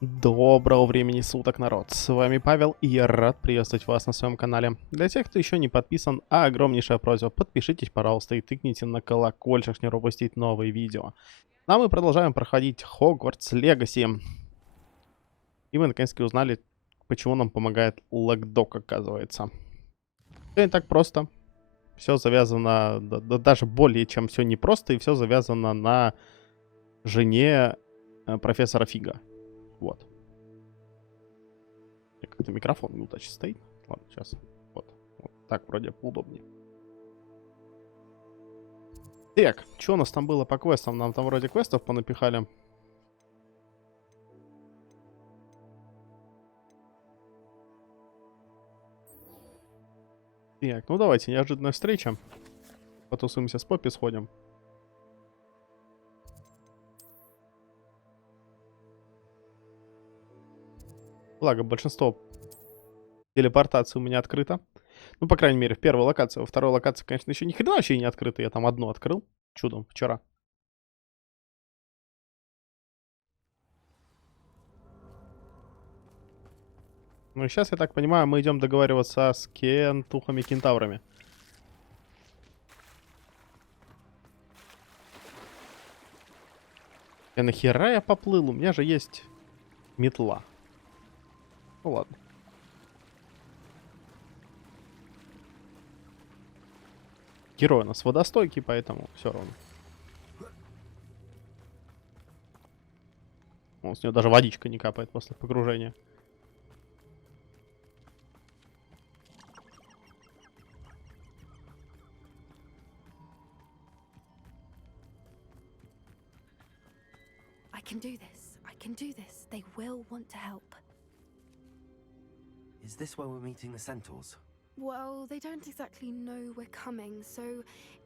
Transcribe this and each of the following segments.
Доброго времени суток, народ! С вами Павел, и я рад приветствовать вас на своем канале. Для тех, кто еще не подписан, огромнейшая просьба, подпишитесь, пожалуйста, и тыкните на колокольчик, чтобы не пропустить новые видео. А мы продолжаем проходить Hogwarts Legacy. И мы наконец-таки узнали, почему нам помогает лэкдог, оказывается. Все не так просто. Все завязано, даже более чем все непросто, и все завязано на жене профессора Фига. Вот. Как-то микрофон неудачно стоит. Ладно, сейчас. Вот так вроде удобнее. Так, что у нас там было по квестам? Нам там вроде квестов понапихали. Так, ну давайте, неожиданная встреча. Потусуемся с Поппи, сходим. Благо, большинство телепортаций у меня открыто. Ну, по крайней мере, в первой локации. Во второй локации, конечно, еще ни хрена вообще не открыто. Я там одну открыл. Чудом вчера. Ну и сейчас, я так понимаю, мы идем договариваться с кентухами-кентаврами. И нахера я поплыл? У меня же есть метла. Ну ладно. Герой у нас водостойкий, поэтому все равно. О, с него даже водичка не капает после погружения. I can do this. I can do this. They will want to help. Is this where we're meeting the centaurs? Well, they don't exactly know we're coming, so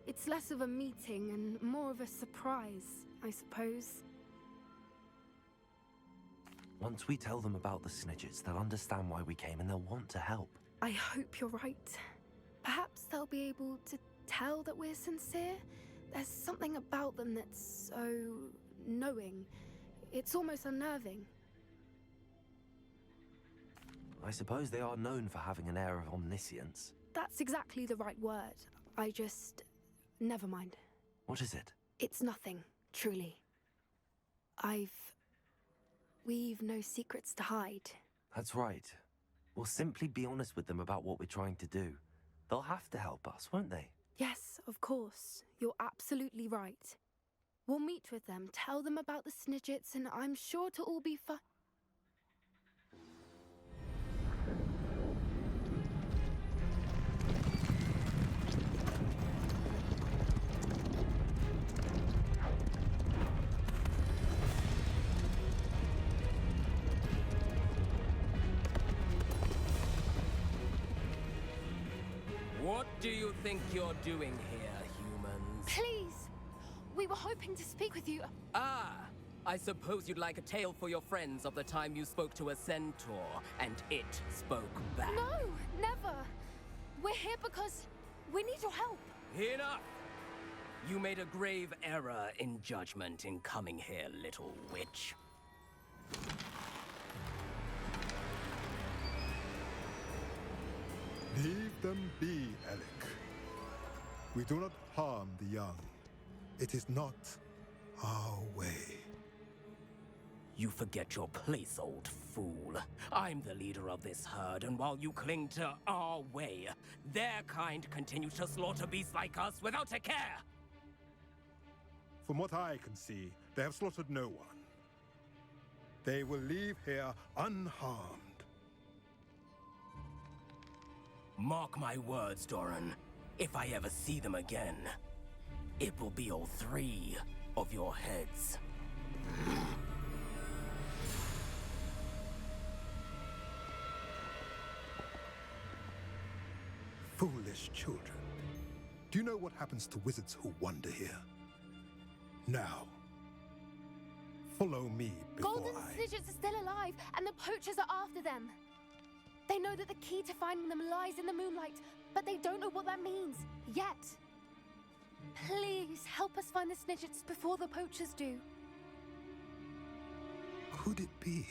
it's less of a meeting and more of a surprise, I suppose. Once we tell them about the Snidgets, they'll understand why we came and they'll want to help. I hope you're right. Perhaps they'll be able to tell that we're sincere. There's something about them that's so knowing. It's almost unnerving. I suppose they are known for having an air of omniscience. That's exactly the right word. I just... never mind. What is it? It's nothing, truly. We've no secrets to hide. That's right. We'll simply be honest with them about what we're trying to do. They'll have to help us, won't they? Yes, of course. You're absolutely right. We'll meet with them, tell them about the Snidgets, and I'm sure to all be fine. What do you think you're doing here, humans? Please! We were hoping to speak with you. Ah, I suppose you'd like a tale for your friends of the time you spoke to a centaur, and it spoke back. No, never! We're here because we need your help. Enough! You made a grave error in judgment in coming here, little witch. Leave them be, Alec. We do not harm the young. It is not our way. You forget your place, old fool. I'm the leader of this herd, and while you cling to our way, their kind continue to slaughter beasts like us without a care. From what I can see, they have slaughtered no one. They will leave here unharmed. Mark my words, Doran. If I ever see them again, it will be all three of your heads. Foolish children. Do you know what happens to wizards who wander here? Now, follow me before Golden I... Snidgets are still alive, and the poachers are after them. They know that the key to finding them lies in the moonlight, but they don't know what that means, yet. Please, help us find the Snidgets before the poachers do. Could it be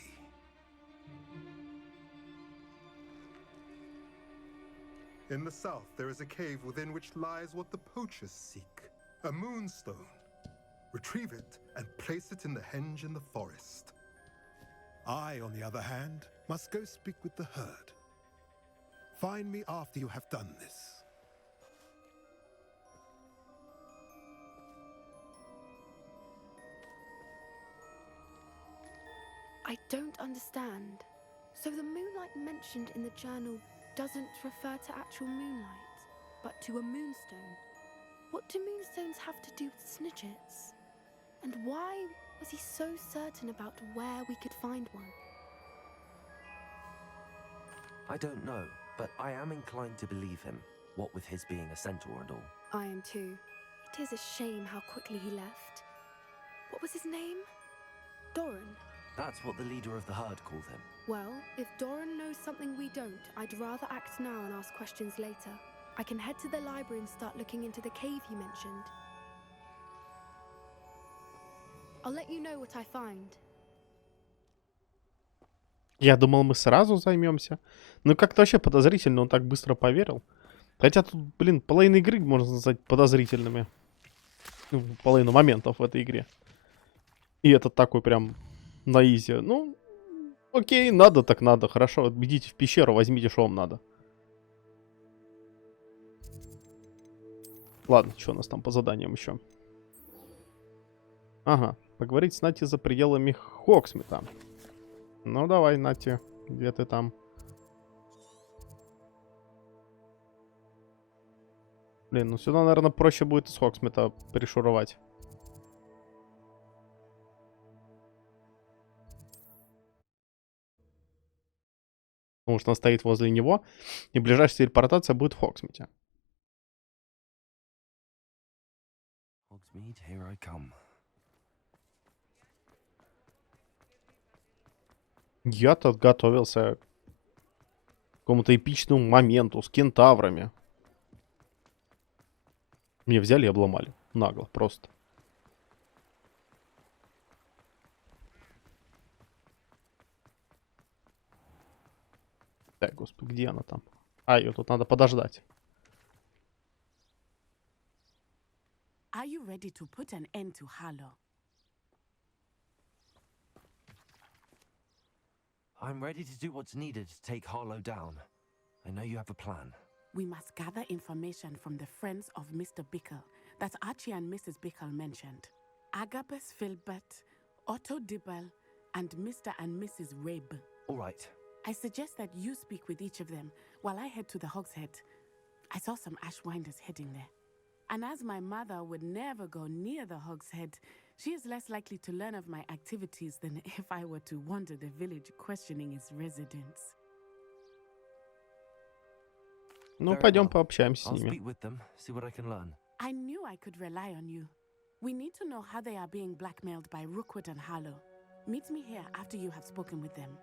In the south, there is a cave within which lies what the poachers seek. A moonstone. Retrieve it and place it in the henge in the forest. I, on the other hand, must go speak with the herd. Find me after you have done this. I don't understand. So the moonlight mentioned in the journal doesn't refer to actual moonlight, but to a moonstone. What do moonstones have to do with snidgets? And why was he so certain about where we could find one? I don't know, but I am inclined to believe him, what with his being a centaur and all. I am too. It is a shame how quickly he left. What was his name? Doran. That's what the leader of the herd called him. Well, if Doran knows something we don't, I'd rather act now and ask questions later. I can head to the library and start looking into the cave he mentioned. I'll let you know what I find. Я думал, мы сразу займемся. Ну, как-то вообще подозрительно, он так быстро поверил. Хотя тут, блин, половина игры можно назвать подозрительными. Ну, половину моментов в этой игре. И этот такой прям на изи. Ну, окей, надо так надо. Хорошо, идите в пещеру, возьмите, что вам надо. Ладно, что у нас там по заданиям еще? Ага, поговорить с Нати за пределами Хогсмита. Ну, давай, Нати, где ты там? Блин, ну сюда, наверное, проще будет из Хогсмита пришуровать. Потому что он стоит возле него, и ближайшая телепортация будет в Хогсмите. Hogsmeade, here I come. Я-то готовился к какому-то эпичному моменту с кентаврами. Мне взяли и обломали. Нагло, просто. Так, господи, где она там? А, ее тут надо подождать. Are you ready to put an end to Harlow? I'm ready to do what's needed to take Harlow down. I know you have a plan. We must gather information from the friends of Mr. Bickle that Archie and Mrs. Bickle mentioned. Agabus Filbert, Otto Dibble, and Mr. and Mrs. Rabe. All right. I suggest that you speak with each of them while I head to the Hogshead. I saw some Ashwinders heading there. And as my mother would never go near the Hogshead, she is less likely to learn of my activities than if I were to wander the village questioning its residents. Ну, Very пойдем well. пообщаемся с I'll ними. speak with them, see what I can learn. I knew I could rely on you. We need to know how they are being blackmailed by Rookwood and Harlow. Meet me here after you have spoken with them.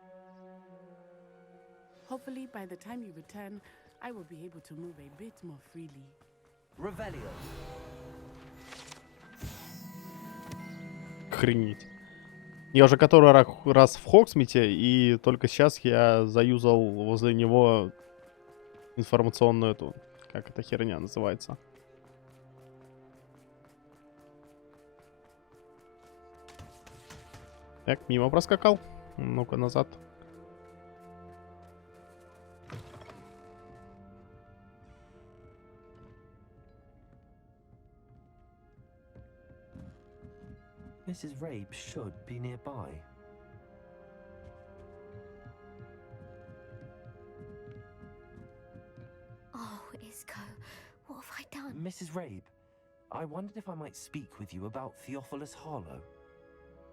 Hopefully, by the time you return, I will be able to move a bit more freely. Revelio. Охренеть. Я уже который раз в Хогсмите, и только сейчас я заюзал возле него информационную эту... Как эта херня называется? Так, мимо проскакал. Ну-ка, назад. Mrs. Rabe should be nearby. Oh, Isco, what have I done? Mrs. Rabe, I wondered if I might speak with you about Theophilus Harlow.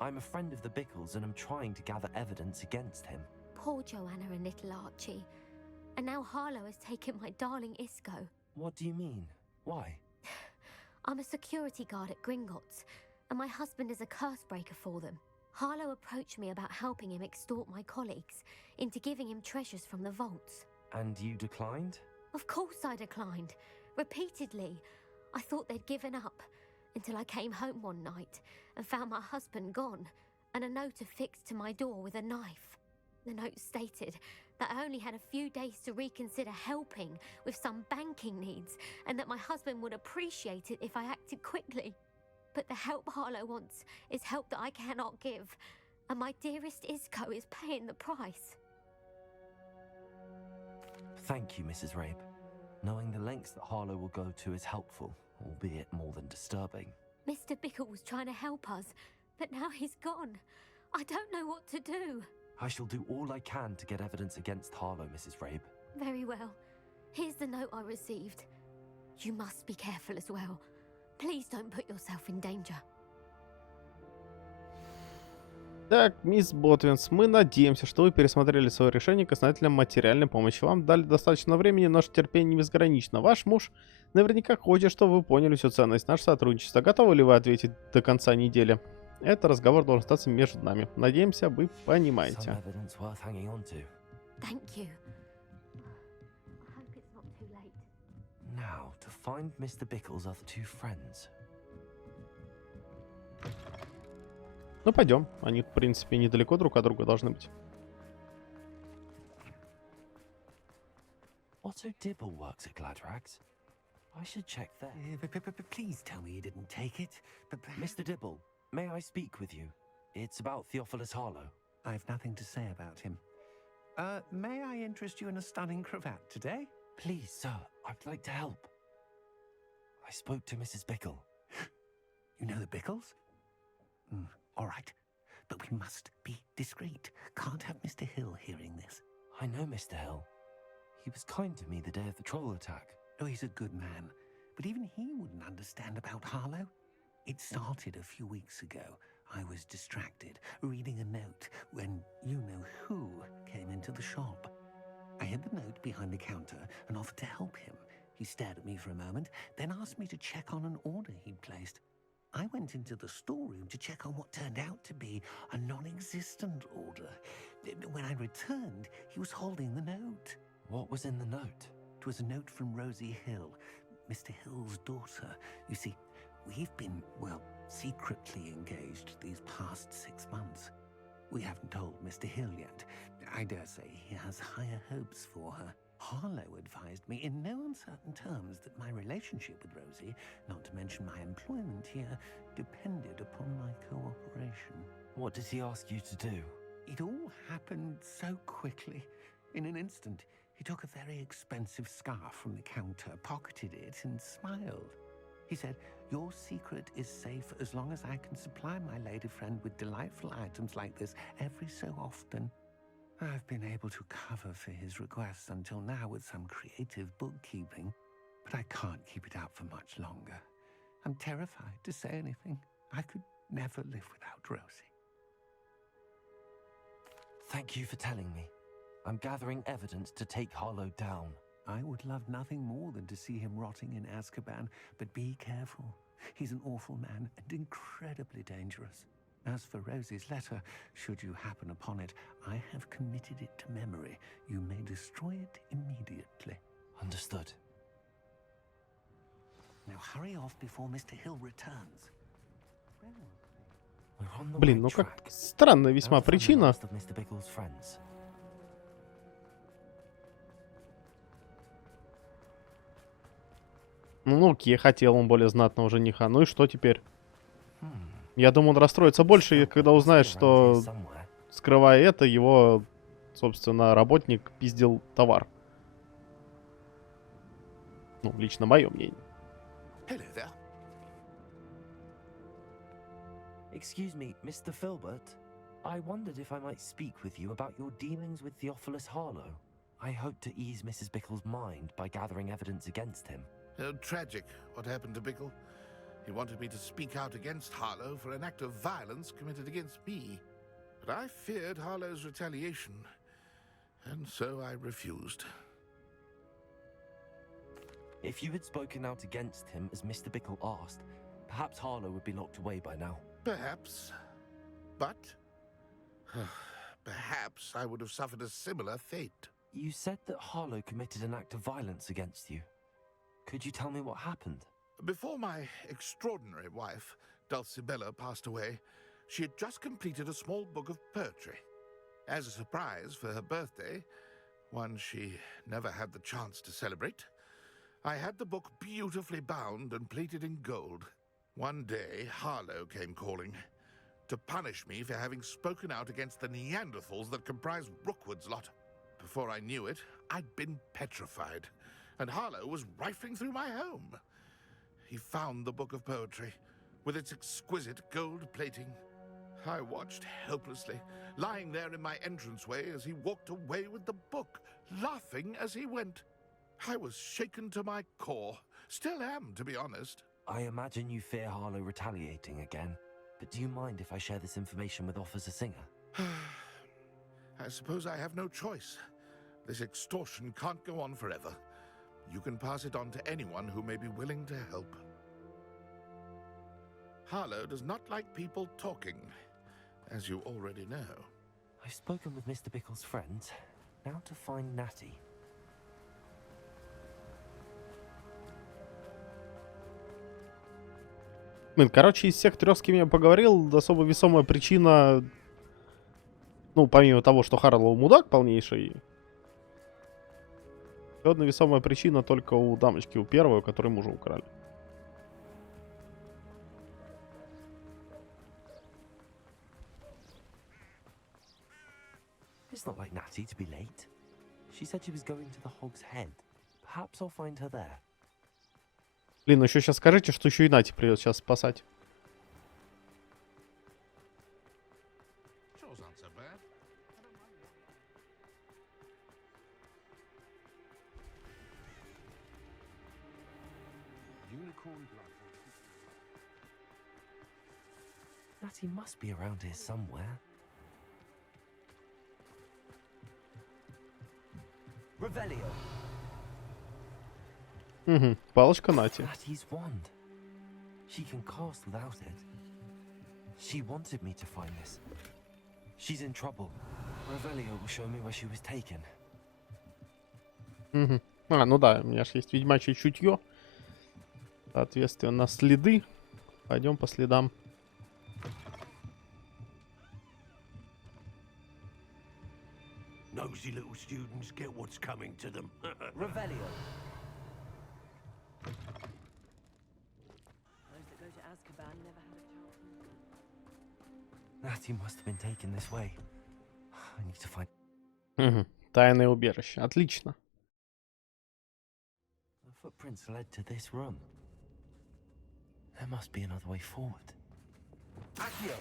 I'm a friend of the Bickles and am trying to gather evidence against him. Poor Joanna and little Archie. And now Harlow has taken my darling Isco. What do you mean? Why? I'm a security guard at Gringotts, and my husband is a curse breaker for them. Harlow approached me about helping him extort my colleagues into giving him treasures from the vaults. And you declined? Of course I declined. Repeatedly. I thought they'd given up, until I came home one night and found my husband gone, and a note affixed to my door with a knife. The note stated that I only had a few days to reconsider helping with some banking needs, and that my husband would appreciate it if I acted quickly. But the help Harlow wants is help that I cannot give, and my dearest Isco is paying the price. Thank you, Mrs. Rabe. Knowing the lengths that Harlow will go to is helpful, albeit more than disturbing. Mr. Bickle was trying to help us, but now he's gone. I don't know what to do. I shall do all I can to get evidence against Harlow, Mrs. Rabe. Very well. Here's the note I received. You must be careful as well. Please don't put yourself in danger. Так, мисс Ботвинс, мы надеемся, что вы пересмотрели свое решение касательно материальной помощи. Вам дали достаточно времени, но наше терпение не безгранично. Ваш муж наверняка хочет, чтобы вы поняли всю ценность нашего сотрудничества. Готовы ли вы ответить до конца недели? Этот разговор должен остаться между нами. Надеемся, вы понимаете. Thank you. I hope it's not too late. Now, to find Mr. Bickle's other two friends. Ну, пойдем. Они, в принципе, недалеко друг от друга должны быть. Otto Dibble works at Gladrags. I should check there. Please tell me you didn't take it. Mr. Dibble, may I speak with you? It's about Theophilus Harlow. I've nothing to say about him. May I interest you in a stunning cravat today? Please, sir, I'd like to help. I spoke to Mrs. Bickle. You know the Bickles? All right, but we must be discreet. Can't have Mr. Hill hearing this. I know Mr. Hill. He was kind to me the day of the troll attack. Oh, he's a good man, but even he wouldn't understand about Harlow. It started a few weeks ago. I was distracted, reading a note, when you-know-who came into the shop. I hid the note behind the counter and offered to help him. He stared at me for a moment, then asked me to check on an order he'd placed. I went into the storeroom to check on what turned out to be a non-existent order. When I returned, he was holding the note. What was in the note? It was a note from Rosie Hill, Mr. Hill's daughter. You see, we've been, well, secretly engaged these past 6 months. We haven't told Mr. Hill yet. I dare say he has higher hopes for her. Harlow advised me in no uncertain terms that my relationship with Rosie, not to mention my employment here, depended upon my cooperation. What did he ask you to do? It all happened so quickly. In an instant, he took a very expensive scarf from the counter, pocketed it, and smiled. He said, "Your secret is safe as long as I can supply my lady friend with delightful items like this every so often." I've been able to cover for his requests until now with some creative bookkeeping, but I can't keep it up for much longer. I'm terrified to say anything. I could never live without Rosie. Thank you for telling me. I'm gathering evidence to take Harlow down. I would love nothing more than to see him rotting in Azkaban, but be careful. He's an awful man and incredibly dangerous. As for Rosie's letter, should you happen upon it, I have committed it to memory. You may destroy it immediately. Understood. Now hurry off before Mr. Hill returns. We're on the Блин, right ну как track. странная Now весьма to find the причина. last of Mr. Bickle's friends. Ну, окей, хотел он более знатного жениха. Ну и что теперь? Я думаю, он расстроится больше, когда узнает, что, скрывая это, его, собственно, работник пиздил товар. Ну, лично мое мнение. Hello there. Excuse me, Mr. Filbert. I wondered if I might speak with you about your dealings with Theophilus Harlow. I hope to ease Mrs. Bickle's mind by gathering evidence against him. Tragic what happened to Bickle. He wanted me to speak out against Harlow for an act of violence committed against me. But I feared Harlow's retaliation, and so I refused. If you had spoken out against him as Mr. Bickle asked, perhaps Harlow would be locked away by now. Perhaps. But perhaps I would have suffered a similar fate. You said that Harlow committed an act of violence against you. Could you tell me what happened? Before my extraordinary wife, Dulcibella, passed away, she had just completed a small book of poetry. As a surprise for her birthday, one she never had the chance to celebrate. I had the book beautifully bound and plated in gold. One day, Harlow came calling to punish me for having spoken out against the Neanderthals that comprised Rookwood's lot. Before I knew it, I'd been petrified, and Harlow was rifling through my home. He found the book of poetry, with its exquisite gold plating. I watched helplessly, lying there in my entranceway as he walked away with the book, laughing as he went. I was shaken to my core. Still am, to be honest. I imagine you fear Harlow retaliating again. But do you mind if I share this information with Officer Singer? I suppose I have no choice. This extortion can't go on forever. You can pass it on to anyone who may be willing to help. Harlow does not like people talking, as you already know. I've spoken with Mr. Bickle's friends. Now to find Natty. Короче, из всех трех, с кем я поговорил, особо весомая причина, ну, помимо того, что Харлоу мудак полнейший, еще одна весомая причина только у дамочки, у первой, у которой мужа украли. It's not like Natty to be late. She said she was going to the Hog's Head. Perhaps I'll find her there. Блин, ну еще сейчас скажите, что еще и Нати придет сейчас спасать. Natty must be around here somewhere. Revelio. Угу, палочка Нати. Natty's wand. She can cast without it. She wanted me to find this. She's in trouble. Revelio will show me where she was taken. Угу. А, ну да, у меня же есть ведьмачье чутье. Соответственно, следы. Пойдем по следам. Nosy little students get what's coming to them. Revelio. Those that go to Azkaban never have a childhood. Natty must have been taken this way. I need to find... Угу. Тайное убежище. Отлично. The footprints led to this room. There must be another way forward. Accio!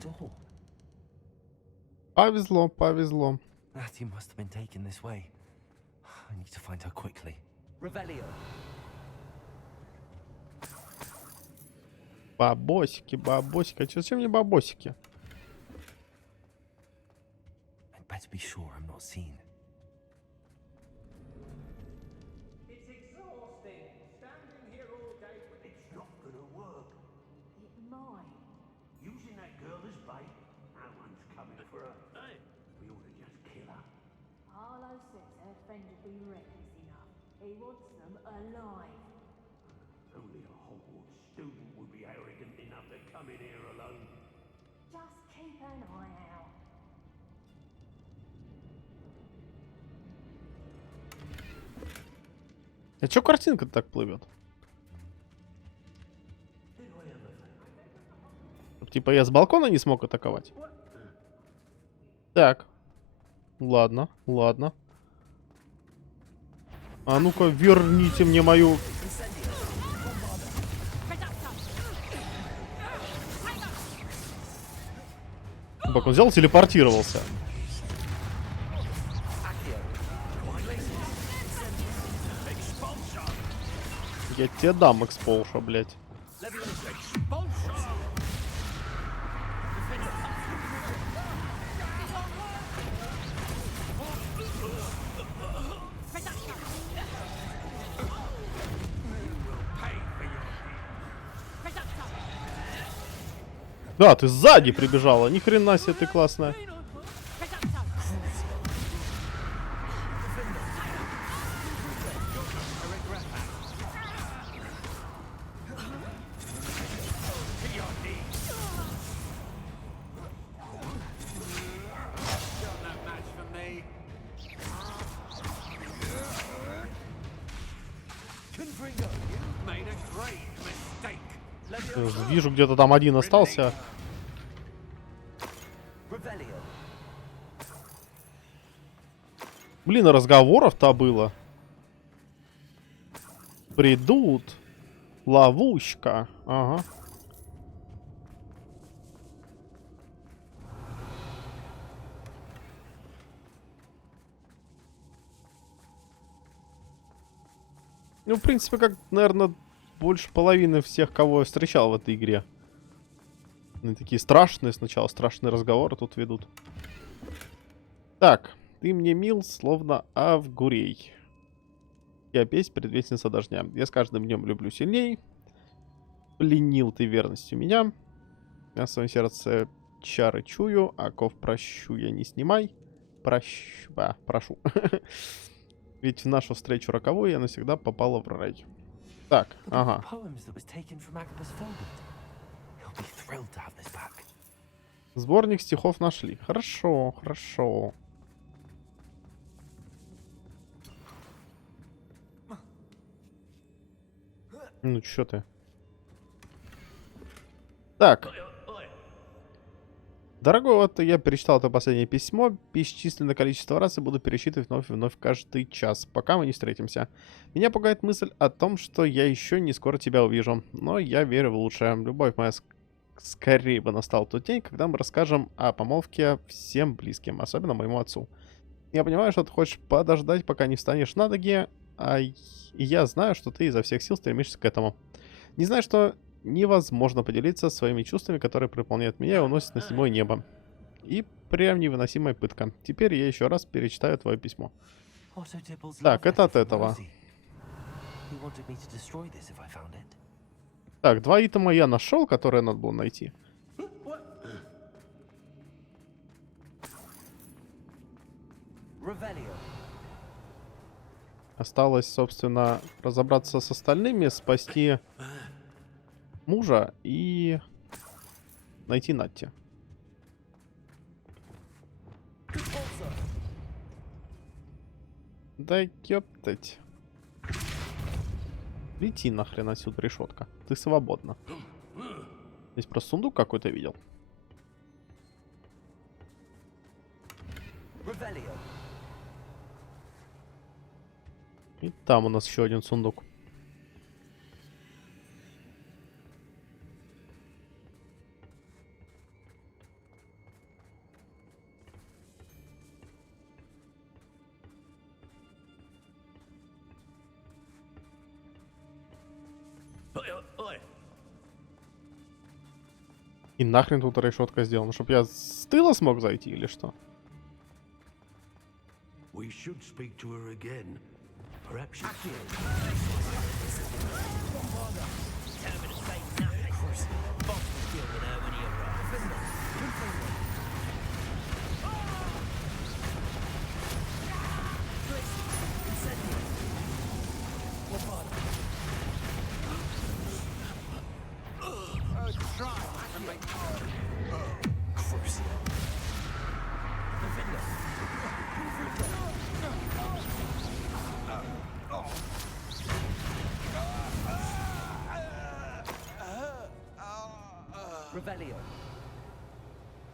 Door. Повезло, повезло. Natty must have been taken this way. I need to find her quickly. Revelio. Бабосики, бабосики. А зачем мне бабосики? I'd better be sure I'm not seen. It's exhausting. Standing here all day, but it's not gonna work. It might. Using that girl as bait, no one's coming for her. Hey, we ought to just kill her. Harlow says her friend would be reckless enough. He wants them alive. Only a Hogwarts student would be arrogant enough to come in here alone. Just keep an eye out. А чё картинка так плывет? Типа я с балкона не смог атаковать. Так. Ладно, ладно. А ну-ка, верните мне мою... Бак, он взял и телепортировался. Я тебе дам экспулша, блядь. Да, ты сзади прибежала. Ни хрена себе ты классная. Вижу, где-то там один остался. Блин, а разговоров-то было. Придут. Ловушка. Ага. Ну, в принципе, как, наверное, больше половины всех, кого я встречал в этой игре. Они такие страшные сначала, страшные разговоры тут ведут. Так, ты мне мил, словно Авгурей. Я песнь, предвестница дождя. Я с каждым днем люблю сильней. Пленил ты верностью меня. Я в своем сердце чары чую, оков прощу я не снимай. Прошу. Ведь в нашу встречу роковую я навсегда попала в рай. Так, ага. Сборник стихов нашли. Хорошо, хорошо. Ну, чё ты? Так. Дорогой, вот я перечитал это последнее письмо. Бесчисленное количество раз и буду пересчитывать вновь и вновь каждый час, пока мы не встретимся. Меня пугает мысль о том, что я еще не скоро тебя увижу. Но я верю в лучшее. Любовь моя, скорее бы настал тот день, когда мы расскажем о помолвке всем близким, особенно моему отцу. Я понимаю, что ты хочешь подождать, пока не встанешь на ноги, и я знаю, что ты изо всех сил стремишься к этому. Не знаю, что невозможно поделиться своими чувствами, которые переполняют меня и уносят на седьмое небо. И прям невыносимая пытка. Теперь я еще раз перечитаю твое письмо. Так, это от этого. Так, 2 итема я нашел, которые надо было найти. Осталось, собственно, разобраться с остальными, спасти мужа и найти Натти. Да ёптать. Лети нахрен отсюда, решетка. Ты свободна. Здесь просто сундук какой-то видел. И там у нас еще один сундук. И нахрен тут решетка сделана, чтобы я с тыла смог зайти или что? We should speak to her again. Perhaps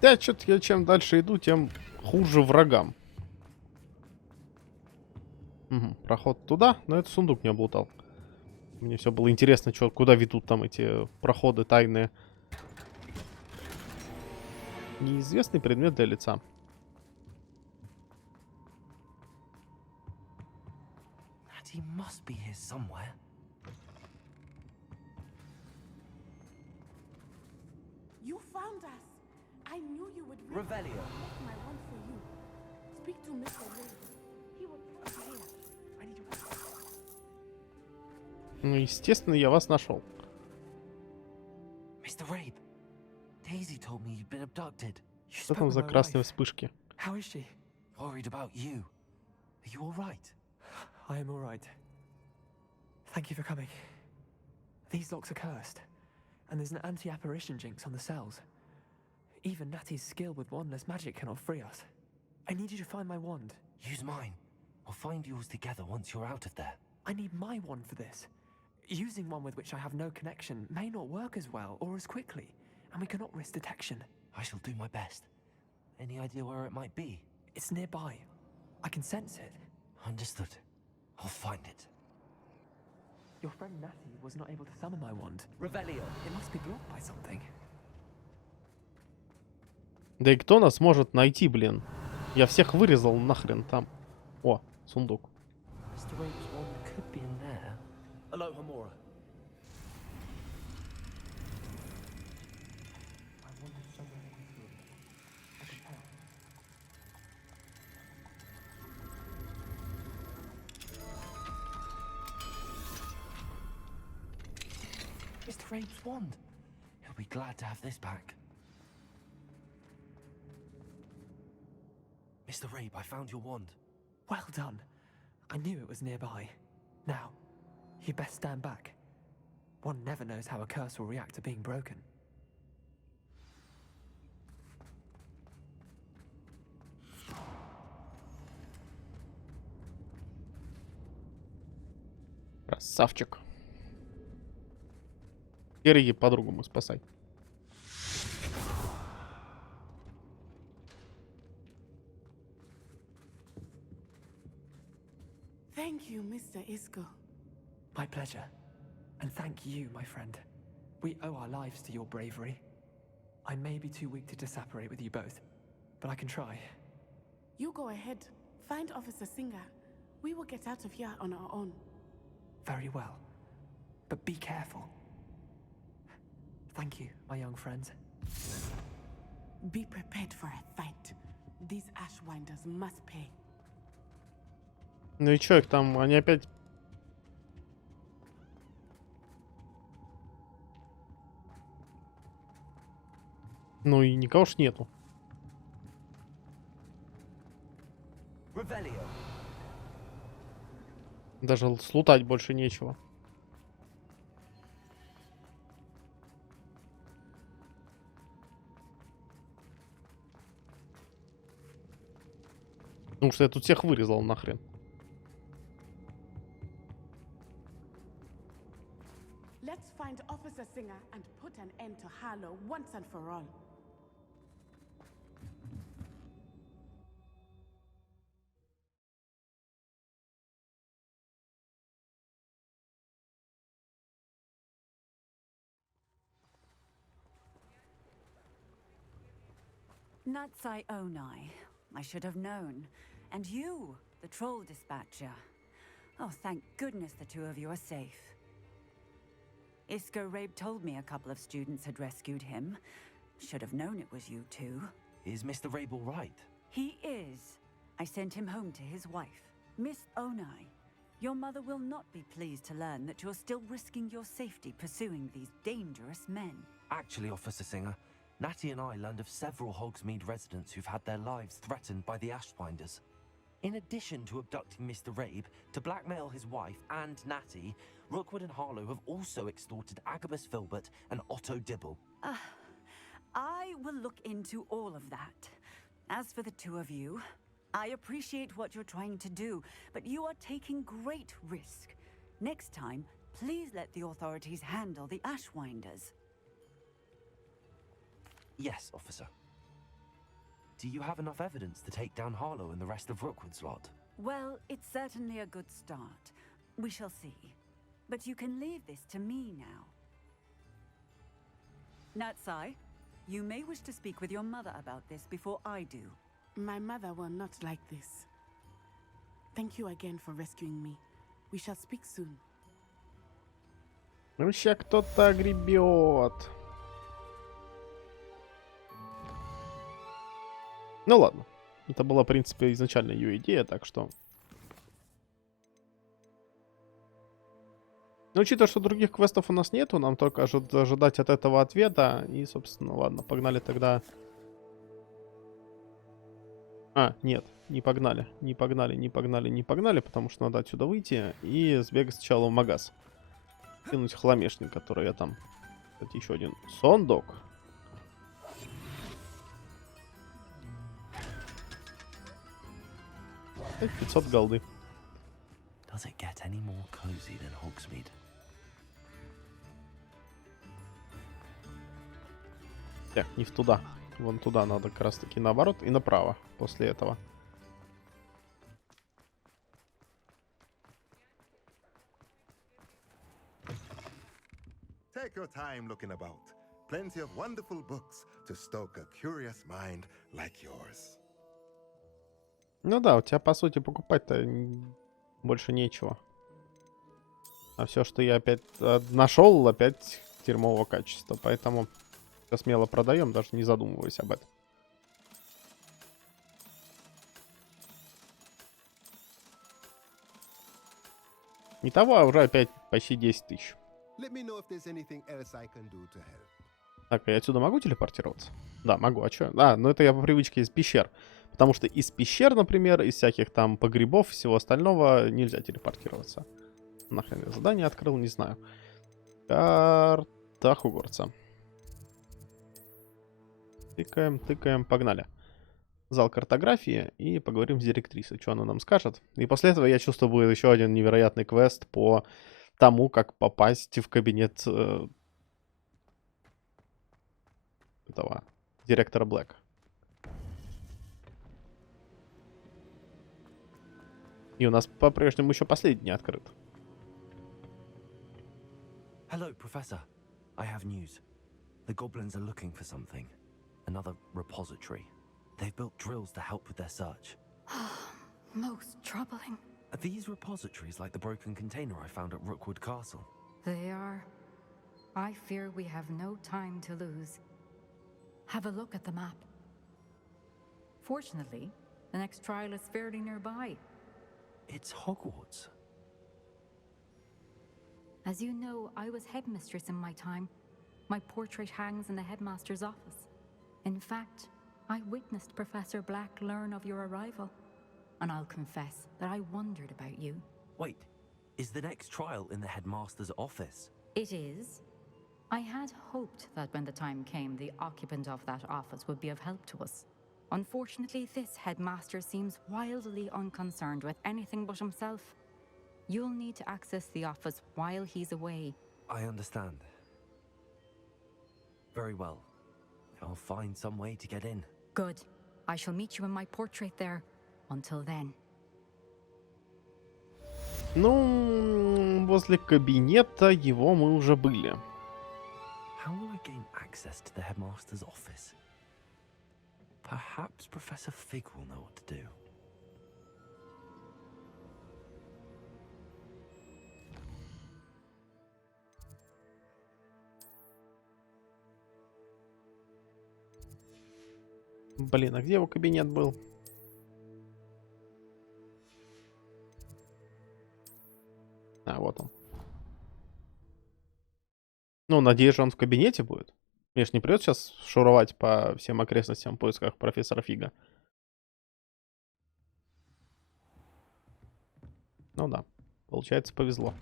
Да, что-то я чем дальше иду, тем хуже врагам. Угу, проход туда, но это сундук не облутал. Мне все было интересно, куда ведут там эти проходы тайные. Неизвестный предмет для лица. You found us. I knew you would read my wand for you. Speak to Mr. Ray. He will put you here. I need you. Ну, естественно, я вас нашел. Mr. Rabe, Daisy told me you'd been abducted. Что там за красные вспышки? How is she? Worried about you. Are you all right? I am all right. Thank you for coming. These locks are cursed, and there's an anti-apparition jinx on the cells. Even Natty's skill with wandless magic cannot free us. I need you to find my wand. Use mine. We'll find yours together once you're out of there. I need my wand for this. Using one with which I have no connection may not work as well or as quickly, and we cannot risk detection. I shall do my best. Any idea where it might be? It's nearby. I can sense it. Understood. I'll find it. Your friend Natty was not able to summon my wand. Revelio. It must be blocked by something. Да и кто нас может найти, блин? Я всех вырезал нахрен там. О, сундук. Mr. Rabe's wand could be in there. Hello, Hamura. Mr. Rabe's wand. He'll be glad to have this back. Mr. Rabe, I found your wand. Well done. I knew it was nearby. Now, you best stand back. One never knows how a curse will react to being broken. Красавчик. Иди подругу мы спасай. Thank you, Mr. Isco. My pleasure. And thank you, my friend. We owe our lives to your bravery. I may be too weak to disapparate with you both, but I can try. You go ahead. Find Officer Singer. We will get out of here on our own. Very well. But be careful. Thank you, my young friends. Be prepared for a fight. These Ashwinders must pay. Ну и чё их там? Они опять... Ну и никого ж нету. Даже слутать больше нечего. Потому что я тут всех вырезал нахрен. Let's find Officer Singer and put an end to Harlow once and for all. Natsai Onai. I should have known. And you, the troll dispatcher. Oh, thank goodness the two of you are safe. Isco Rabe told me a couple of students had rescued him. Should have known it was you two. Is Mr. Rabe all right? He is. I sent him home to his wife. Miss Onai, your mother will not be pleased to learn that you're still risking your safety pursuing these dangerous men. Actually, Officer Singer, Natty and I learned of several Hogsmeade residents who've had their lives threatened by the Ashwinders. In addition to abducting Mr. Rabe to blackmail his wife and Natty, Rookwood and Harlow have also extorted Agabus Filbert and Otto Dibble. I will look into all of that. As for the two of you, I appreciate what you're trying to do, but you are taking great risk. Next time, please let the authorities handle the Ashwinders. Yes, officer. Do you have enough evidence to take down Harlow and the rest of Rookwood's lot? Well, it's certainly a good start. We shall see. But you can leave this to me now. Natsai, you may wish to speak with your mother about this before I do. My mother will not like this. Thank you again for rescuing me. We shall speak soon. Ну, ща кто-то гребет. Ну ладно. Это была, в принципе, изначально ее идея, так что... Но учитывая, что других квестов у нас нету, нам только ожидать от этого ответа. И, собственно, ладно, погнали тогда... А, нет, не погнали. Не погнали, потому что надо отсюда выйти и сбегать сначала в магаз. Кинуть хламешник, который я там... Кстати, еще один сундук. 500 голды. Does it get any more cozy than Hogsmeade? Так, не в туда. Вон туда надо как раз таки наоборот и направо после этого. Take your time looking about. Plenty of wonderful books to stoke a curious mind like yours. Ну да, у тебя по сути покупать-то больше нечего. А все, что я опять нашел, опять дерьмового качества. Поэтому смело продаем, даже не задумываясь об этом. Итого, а уже опять почти 10 тысяч. Так, а я отсюда могу телепортироваться? Да, могу. А что? А, ну это я по привычке из пещер. Потому что из пещер, например, из всяких там погребов, всего остального нельзя телепортироваться. Нахрен я задание открыл, не знаю. Карта Хогвартса. Тыкаем, тыкаем, погнали. Зал картографии и поговорим с директрисой, что она нам скажет. И после этого, я чувствую, будет еще один невероятный квест по тому, как попасть в кабинет этого директора Блэка. И у нас по-прежнему еще последний открыт. Hello, Professor. I have news. The goblins are looking for something. Another repository. They've built drills to help with their search. Most troubling. Are these repositories like the broken container I found at Rookwood Castle? They are. I fear we have no time to lose. Have a look at the map. Fortunately, the next trial is fairly nearby. It's Hogwarts. As you know, I was headmistress in my time. My portrait hangs in the headmaster's office. In fact, I witnessed Professor Black learn of your arrival. And I'll confess that I wondered about you. Wait, is the next trial in the headmaster's office? It is. I had hoped that when the time came, the occupant of that office would be of help to us. Unfortunately, this headmaster seems wildly unconcerned with anything but himself. You'll need to access the office while he's away. I understand. Very well. I'll find some way to get in. Good. I shall meet you in my portrait there. Until then. Ну, возле кабинета его мы уже были. How will I gain access to the headmaster's office? Perhaps Professor Fig will know what to do. Блин, а где его кабинет был? А, вот он. Ну, надеюсь, он в кабинете будет. Мне ж не придется сейчас шуровать по всем окрестностям в поисках профессора Фига. Ну да, получается, повезло.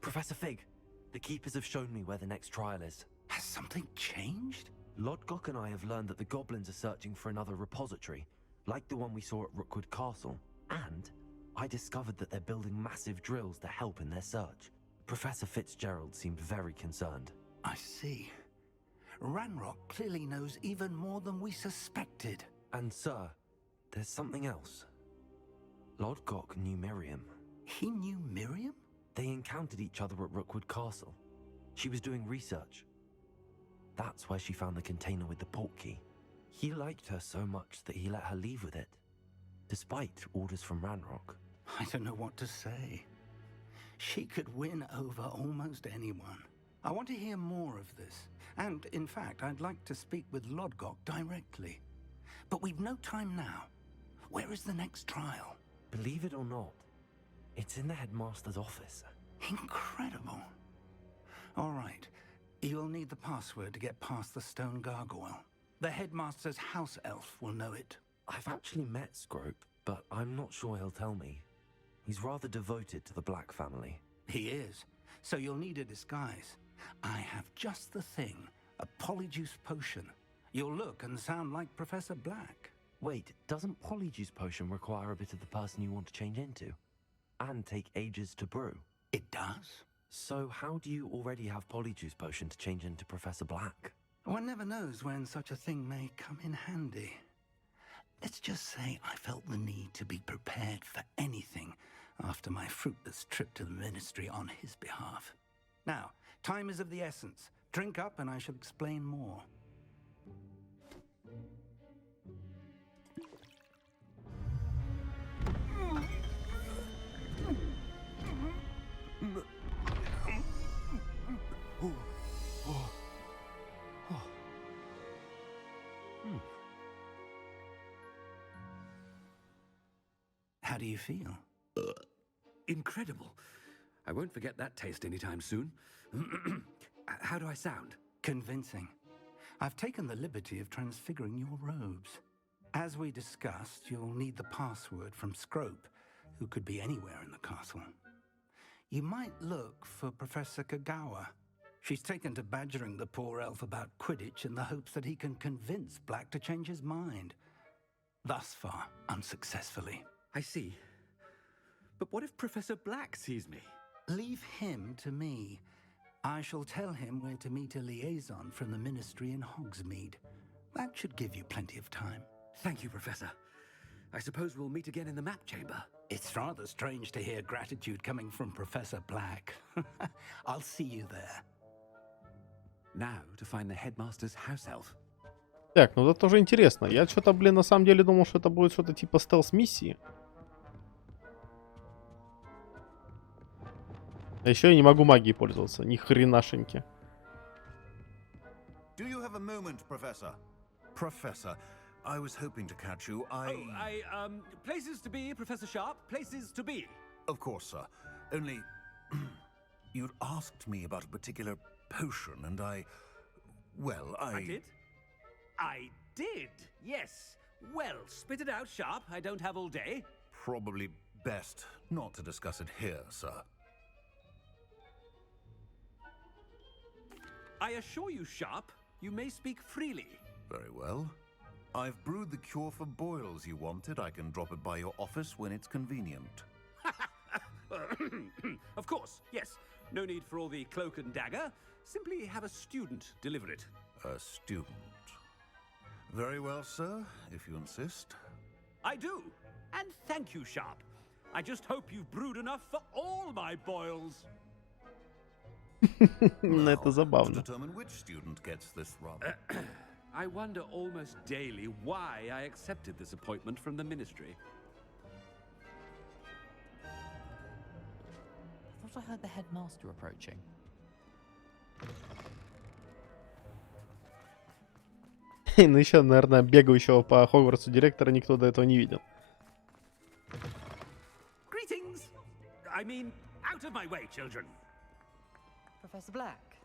Professor Fig, the keepers have shown me where the next trial is. Has something changed? Lodgok and I have learned that the goblins are searching for another repository, like the one we saw at Rookwood Castle. And I discovered that they're building massive drills to help in their search. Professor Fitzgerald seemed very concerned. I see. Ranrock clearly knows even more than we suspected. And sir, there's something else. Lodgok knew Miriam. He knew Miriam? They encountered each other at Rookwood Castle. She was doing research. That's where she found the container with the port key. He liked her so much that he let her leave with it, despite orders from Ranrock. I don't know what to say. She could win over almost anyone. I want to hear more of this. And, in fact, I'd like to speak with Lodgok directly. But we've no time now. Where is the next trial? Believe it or not, it's in the headmaster's office. Incredible. All right. You'll need the password to get past the stone gargoyle. The headmaster's house elf will know it. I've actually met Scrope, but I'm not sure he'll tell me. He's rather devoted to the Black family. He is. So you'll need a disguise. I have just the thing, a polyjuice potion. You'll look and sound like Professor Black. Wait, doesn't Polyjuice Potion require a bit of the person you want to change into? And take ages to brew? It does. So how do you already have Polyjuice Potion to change into Professor Black? One never knows when such a thing may come in handy. Let's just say I felt the need to be prepared for anything after my fruitless trip to the Ministry on his behalf. Now, time is of the essence. Drink up and I shall explain more. How do you feel? Incredible. I won't forget that taste anytime soon. How do I sound? Convincing. I've taken the liberty of transfiguring your robes. As we discussed, you'll need the password from Scrope, who could be anywhere in the castle. You might look for Professor Kagawa. She's taken to badgering the poor elf about Quidditch in the hopes that he can convince Black to change his mind. Thus far, unsuccessfully. I see. But what if Professor Black sees me? Leave him to me. I shall tell him where to meet a liaison from the Ministry in Hogsmeade. That should give you plenty of time. Thank you, Professor. I suppose we'll meet again in the map chamber. It's rather strange to hear gratitude coming from Professor Black. I'll see you there. Now to find the headmaster's house elf. Так, ну это тоже интересно. Я что-то, блин, на самом деле думал, что это будет что-то типа стелс-миссии. А еще я не могу магией пользоваться. Ни хренашеньки. Do you have a moment, Professor? Professor, I was hoping to catch you. Places to be, Professor Sharp. Places to be. Of course, sir. Only, you'd asked me about a particular potion, and I did? I did, yes. Well, spit it out, Sharp. I don't have all day. Probably best not to discuss it here, sir. I assure you, Sharp, you may speak freely. Very well. I've brewed the cure for boils you wanted. I can drop it by your office when it's convenient. Of course, yes. No need for all the cloak and dagger. Simply have a student deliver it. A student. Very well, sir, if you insist. I do. And thank you, Sharp. I just hope you've brewed enough for all my boils. Это забавно. To determine which student gets this rub. I wonder almost daily why I accepted this appointment from the Ministry. I thought I heard the headmaster approaching. Ну еще, наверное, бегающего по Хогвартсу директора никто до этого не видел. Greetings! I mean, out of my way, children. Professor Black,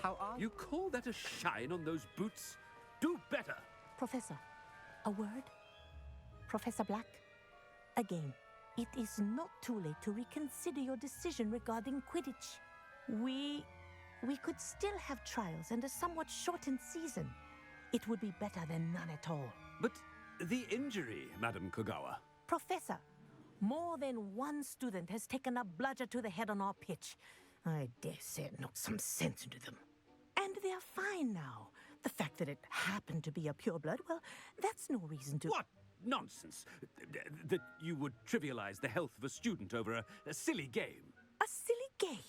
how are you? You call that a shine on those boots? Do better! Professor, a word? Professor Black, again, it is not too late to reconsider your decision regarding Quidditch. We could still have trials and a somewhat shortened season. It would be better than none at all. But the injury, Madam Kagawa. Professor, more than one student has taken a bludger to the head on our pitch. I dare say it knocked some sense into them. And they're fine now. The fact that it happened to be a pureblood, well, that's no reason to... What nonsense! That you would trivialize the health of a student over a silly game. A silly game?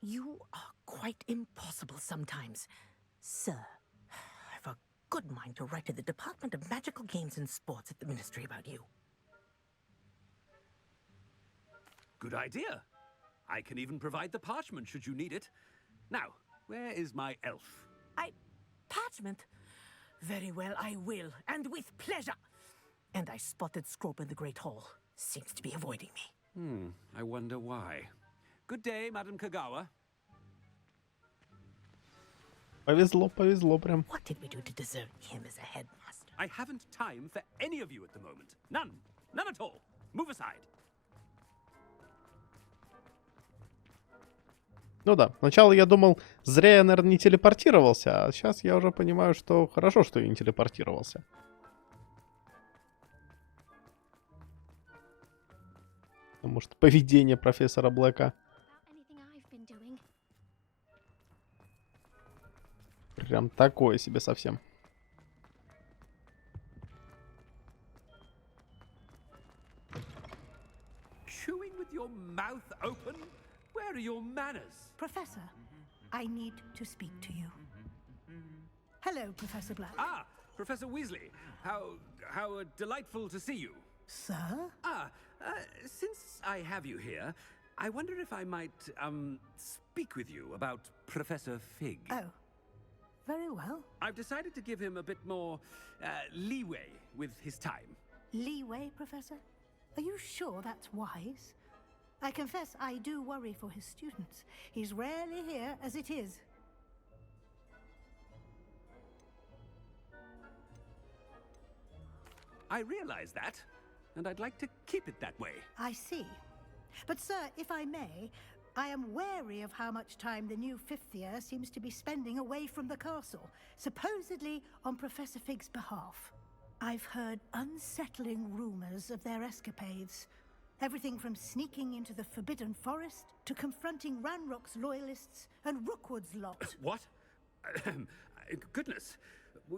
You are quite impossible sometimes. Sir, I've a good mind to write to the Department of Magical Games and Sports at the Ministry about you. Good idea. I can even provide the parchment should you need it. Now, where is my elf? Parchment? Very well, I will, and with pleasure. And I spotted Scrope in the Great Hall. Seems to be avoiding me. I wonder why. Good day, Madam Kagawa. Повезло, повезло прям. What did we do to deserve him as a headmaster? I haven't time for any of you at the moment. None. None at all. Move aside. Ну да, сначала я думал, зря я, наверное, не телепортировался, а сейчас я уже понимаю, что хорошо, что я не телепортировался. Потому что поведение профессора Блэка прям такое себе совсем. Chewing with your mouth open? Where are your manners? Professor, I need to speak to you. Hello, Professor Black. Ah, Professor Weasley. How delightful to see you. Sir? Since I have you here, I wonder if I might, speak with you about Professor Fig. Oh, very well. I've decided to give him a bit more, leeway with his time. Leeway, Professor? Are you sure that's wise? I confess I do worry for his students. He's rarely here as it is. I realize that, and I'd like to keep it that way. I see. But, sir, if I may, I am wary of how much time the new fifth year seems to be spending away from the castle, supposedly on Professor Fig's behalf. I've heard unsettling rumors of their escapades. Everything from sneaking into the Forbidden Forest to confronting Ranrock's loyalists and Rookwood's lot. What? Goodness.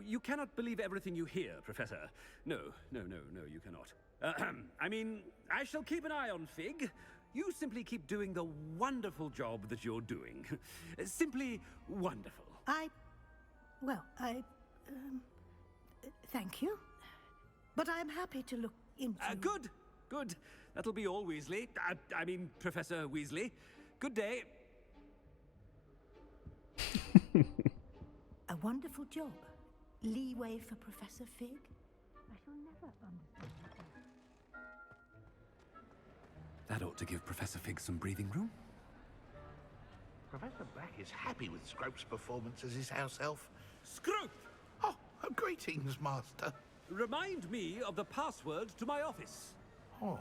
You cannot believe everything you hear, Professor. No, you cannot. I mean, I shall keep an eye on Fig. You simply keep doing the wonderful job that you're doing. Simply wonderful. Thank you. But I'm happy to look into... Good. That'll be all, Weasley. I mean, Professor Weasley. Good day. A wonderful job. Leeway for Professor Fig? I shall never understand that. That ought to give Professor Fig some breathing room. Professor Black is happy with Scrope's performance as his house elf. Scrope! Oh, greetings, Master. Remind me of the password to my office. Oh,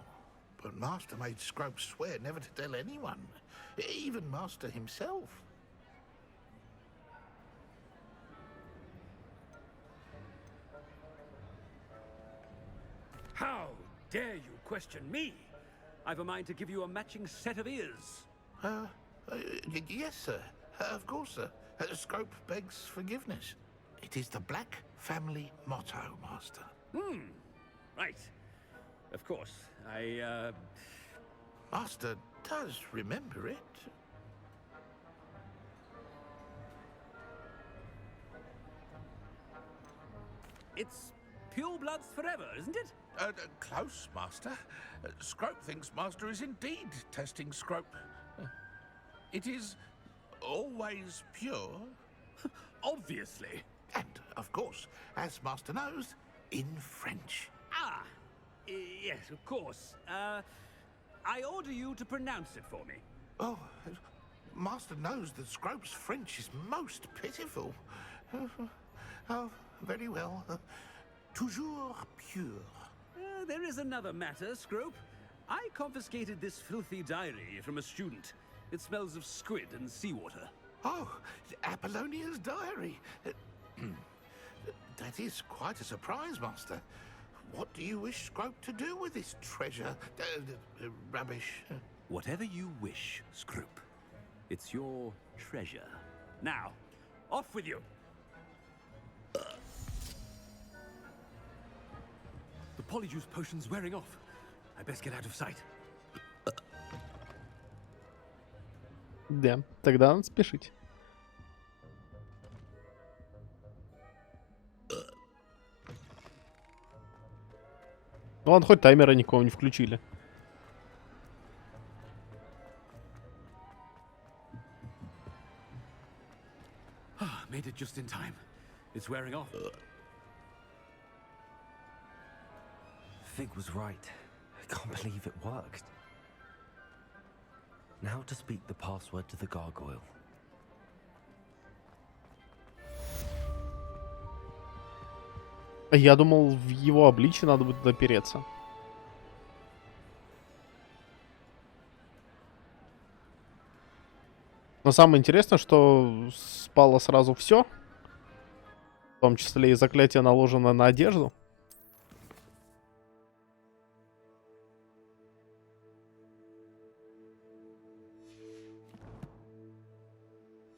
but Master made Scrope swear never to tell anyone, even Master himself. How dare you question me? I've a mind to give you a matching set of ears. Yes, sir. Of course, sir. Scrope begs forgiveness. It is the Black family motto, Master. Right. Of course. Master does remember it. It's pure bloods forever, isn't it? Close, Master. Scrope thinks Master is indeed testing Scrope. It is always pure. Obviously. And, of course, as Master knows, in French. Yes, of course. I order you to pronounce it for me. Oh, Master knows that Scrope's French is most pitiful. Oh, very well. Toujours pure. There is another matter, Scrope. I confiscated this filthy diary from a student. It smells of squid and seawater. Oh, Apollonia's diary. That is quite a surprise, Master. What do you wish Scrope to do with this treasure? Rubbish. Whatever you wish, Scrope. It's your treasure. Now, off with you. The Polyjuice potion's wearing off. I best get out of sight. Да, тогда надо спешить. Вон, хоть таймера никого не включили. Made it just in time. It's wearing off. Fig was right. I can't believe it worked. Now to speak the password to the gargoyle. Я думал, в его обличье надо будет допереться. Но самое интересное, что спало сразу все. В том числе и заклятие, наложено на одежду.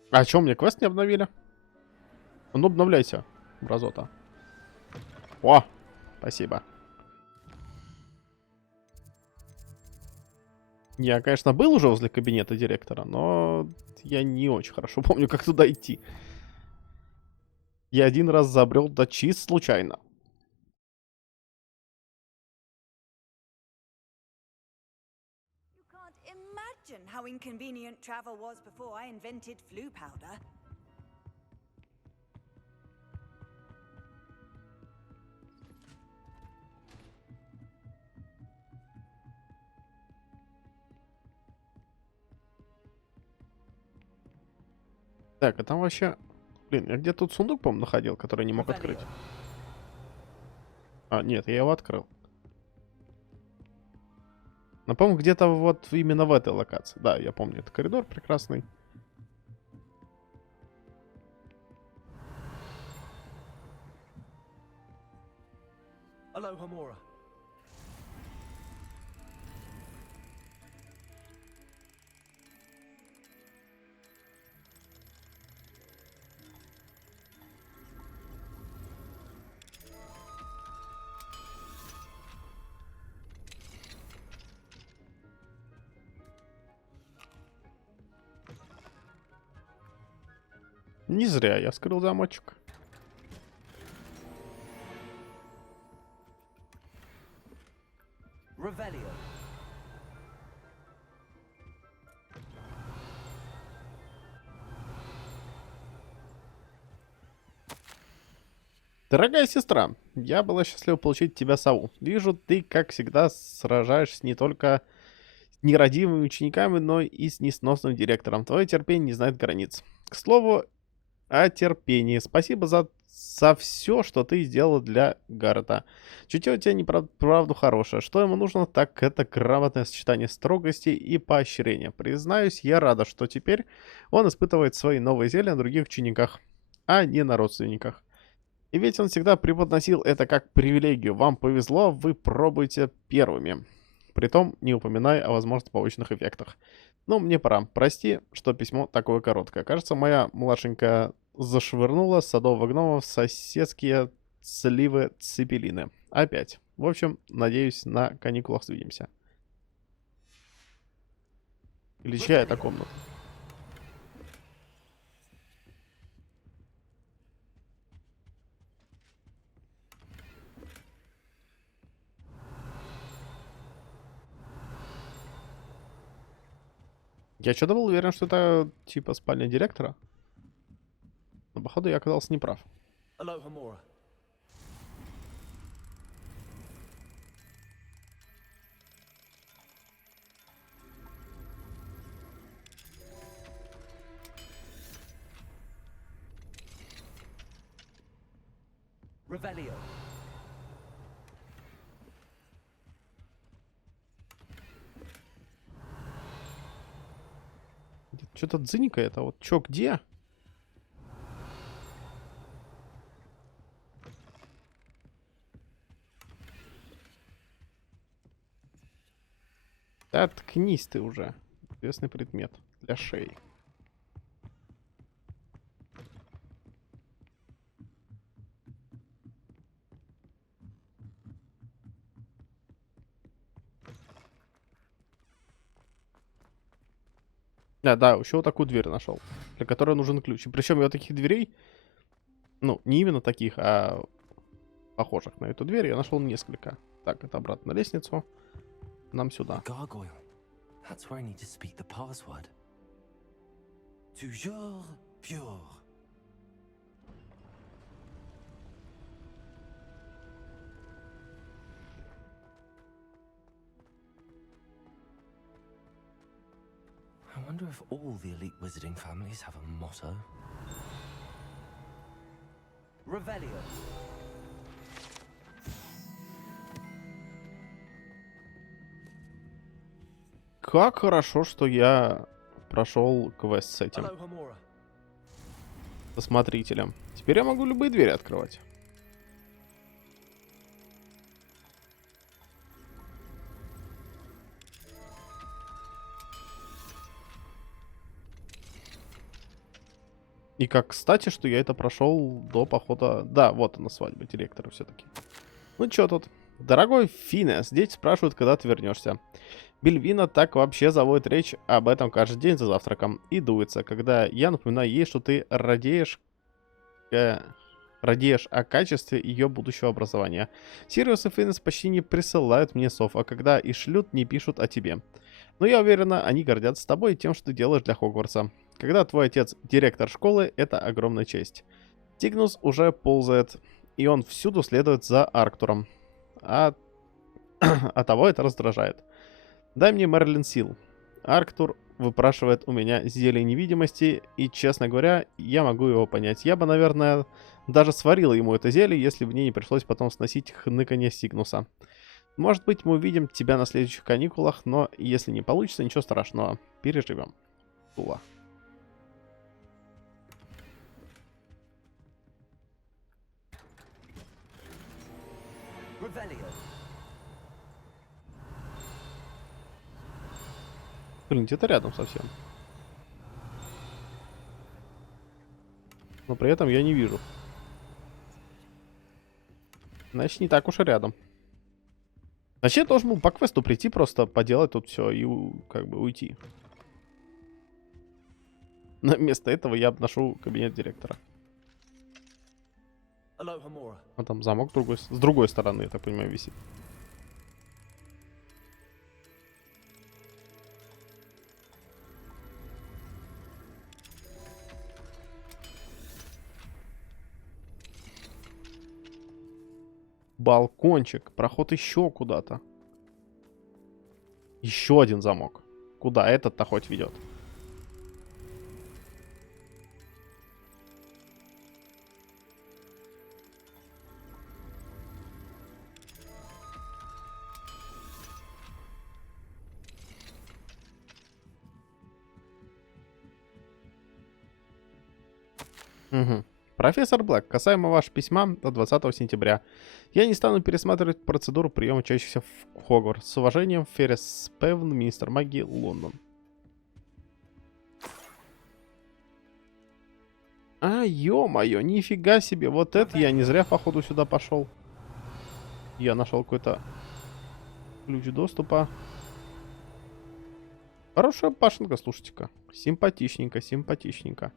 А чё, мне квест не обновили? Ну, обновляйся, бразота. О, спасибо. Я, конечно, был уже возле кабинета директора, но я не очень хорошо помню, как туда идти. Я один раз забрел туда чисто случайно. Imagine how inconvenient travel was before I invented flu powder. Так, а там вообще... Блин, я где тут сундук, по-моему, находил, который не мог открыть. А, нет, я его открыл. Но, по-моему, где-то вот именно в этой локации. Да, я помню, это коридор прекрасный. Не зря я вскрыл замочек. Revelio. Дорогая сестра, я была счастлива получить тебя сову. Вижу, ты, как всегда, сражаешься не только с нерадивыми учениками, но и с несносным директором. Твое терпение не знает границ. К слову, о терпении. Спасибо за все, что ты сделал для Гаррета. Чутье у тебя неправду хорошее. Что ему нужно, так это грамотное сочетание строгости и поощрения. Признаюсь, я рада, что теперь он испытывает свои новые зелья на других учениках, а не на родственниках. И ведь он всегда преподносил это как привилегию. Вам повезло, вы пробуете первыми. Притом, не упоминая о возможных побочных эффектах. Ну, мне пора. Прости, что письмо такое короткое. Кажется, моя младшенькая зашвырнула садового гнома в соседские сливы-цепелины. Опять. В общем, надеюсь, на каникулах свидимся. Или чья это комната? Я что-то был уверен, что это типа спальня директора. Но походу я оказался неправ. Revelio. Что-то дзынькает, а вот чё, где? Да ткнись ты уже. Известный предмет для шеи. Да, еще вот такую дверь нашел, для которой нужен ключ. И причем я таких дверей, ну, не именно таких, а похожих на эту дверь, я нашел несколько. Так, это обратно на лестницу. Нам сюда. Gargoyle. That's where I need to speak the password. Toujours pure. I wonder if all the elite wizarding families have a motto. Revelio. Как хорошо, что я прошел квест с этим. Со смотрителем. Теперь я могу любые двери открывать. И как кстати, что я это прошел до похода... Да, вот она, свадьба директора все-таки. Ну чё тут? Дорогой Финес, дети спрашивают, когда ты вернешься. Бельвина так вообще заводит речь об этом каждый день за завтраком и дуется, когда я напоминаю ей, что ты радеешь о качестве ее будущего образования. Сириус и Финес почти не присылают мне сов, а когда и шлют, не пишут о тебе. Но я уверена, они гордятся тобой и тем, что ты делаешь для Хогвартса. Когда твой отец директор школы, это огромная честь. Тигнус уже ползает, и он всюду следует за Арктуром. А того это раздражает. Дай мне Мерлин Сил. Арктур выпрашивает у меня зелье невидимости, и, честно говоря, я могу его понять. Я бы, наверное, даже сварила ему это зелье, если бы мне не пришлось потом сносить хныканье Сигнуса. Может быть, мы увидим тебя на следующих каникулах, но если не получится, ничего страшного. Переживем. Тула. Блин, где-то рядом совсем. Но при этом я не вижу. Значит, не так уж и рядом. Значит, я должен был по квесту прийти, просто поделать тут все и как бы уйти. Но вместо этого я обношу кабинет директора. А там замок с другой стороны, я так понимаю, висит. Балкончик. Проход еще куда-то. Еще один замок. Куда этот-то хоть ведет? Угу. Профессор Блэк, касаемо вашего письма от 20 сентября. Я не стану пересматривать процедуру приема учащихся в Хогвартс. С уважением, Феррис Спевн, министр магии, Лондон. А, ё-моё, нифига себе. Вот это я не зря, походу, сюда пошел. Я нашел какой-то ключ доступа. Хорошая башенка, слушайте-ка. Симпатичненько, симпатичненько.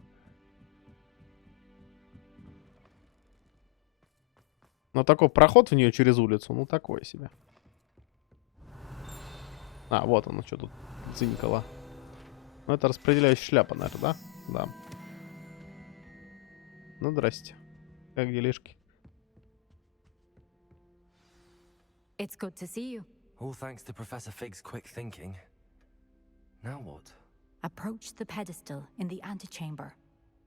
Но такой проход в нее через улицу, ну такое себе. А, вот оно, что тут цинкало. Ну, это распределяющая шляпа, наверное, да? Да. Ну, здрасте. Как делишки? It's good to see you. All thanks to Professor Fig's quick thinking. Now what? Approach the pedestal in the antechamber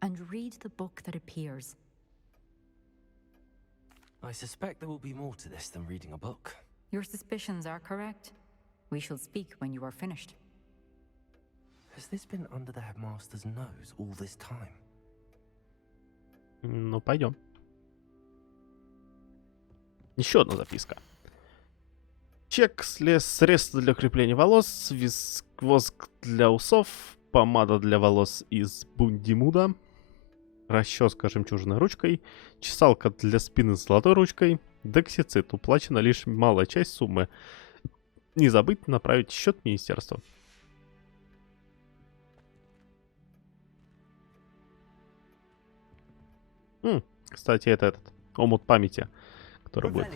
and read the book that appears. I suspect there will be more to this than reading a book. Your suspicions are correct. We shall speak when you are finished. Has this been under the headmaster's nose all this time? Ну, пойдем. Еще одна записка. Чек, средства для крепления волос, воск для усов, помада для волос из бундимуда, расческа жемчужной ручкой, чесалка для спины с золотой ручкой, дексицит. Уплачена лишь малая часть суммы. Не забыть направить счет в министерство. Кстати, это этот омут памяти, который будет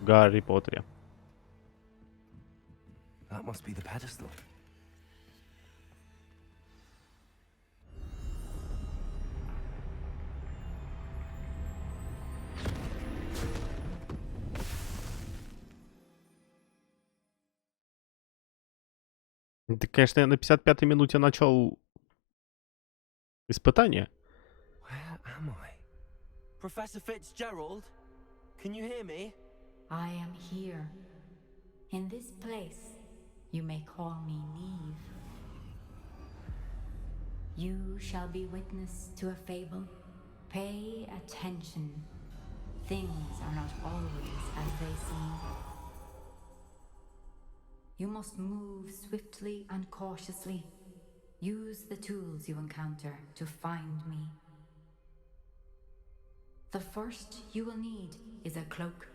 в Гарри Поттере. That must be the pedestal. Да, конечно, я на 55-й минуте начал испытание. Where am I? Professor Fitzgerald? Can you hear me? I am here. In this place, you may call me Neve. You shall be witness to a fable. Pay attention. Things are not always as they seem. You must move swiftly and cautiously. Use the tools you encounter to find me. The first you will need is a cloak.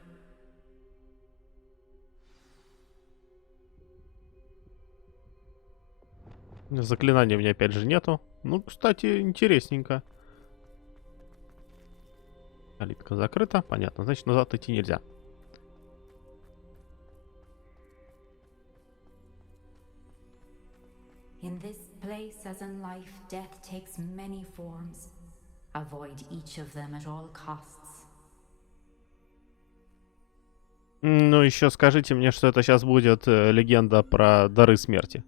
Заклинания у меня опять же нету. Ну, кстати, интересненько. Калитка закрыта. Понятно. Значит, назад идти нельзя. In this place, as in life, death takes many forms. Avoid each of them at all costs. Ну, еще скажите мне, что это сейчас будет легенда про Дары Смерти.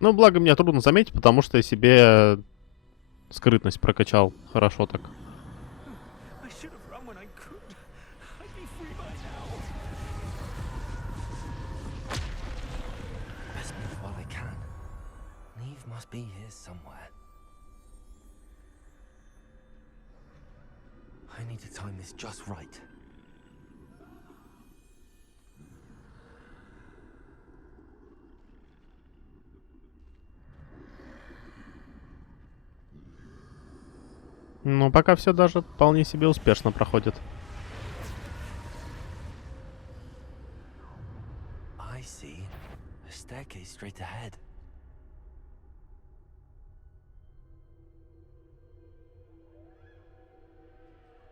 Ну, благо, мне трудно заметить, потому что я себе скрытность прокачал хорошо так. Ну, пока все даже вполне себе успешно проходит. I see a staircase straight ahead.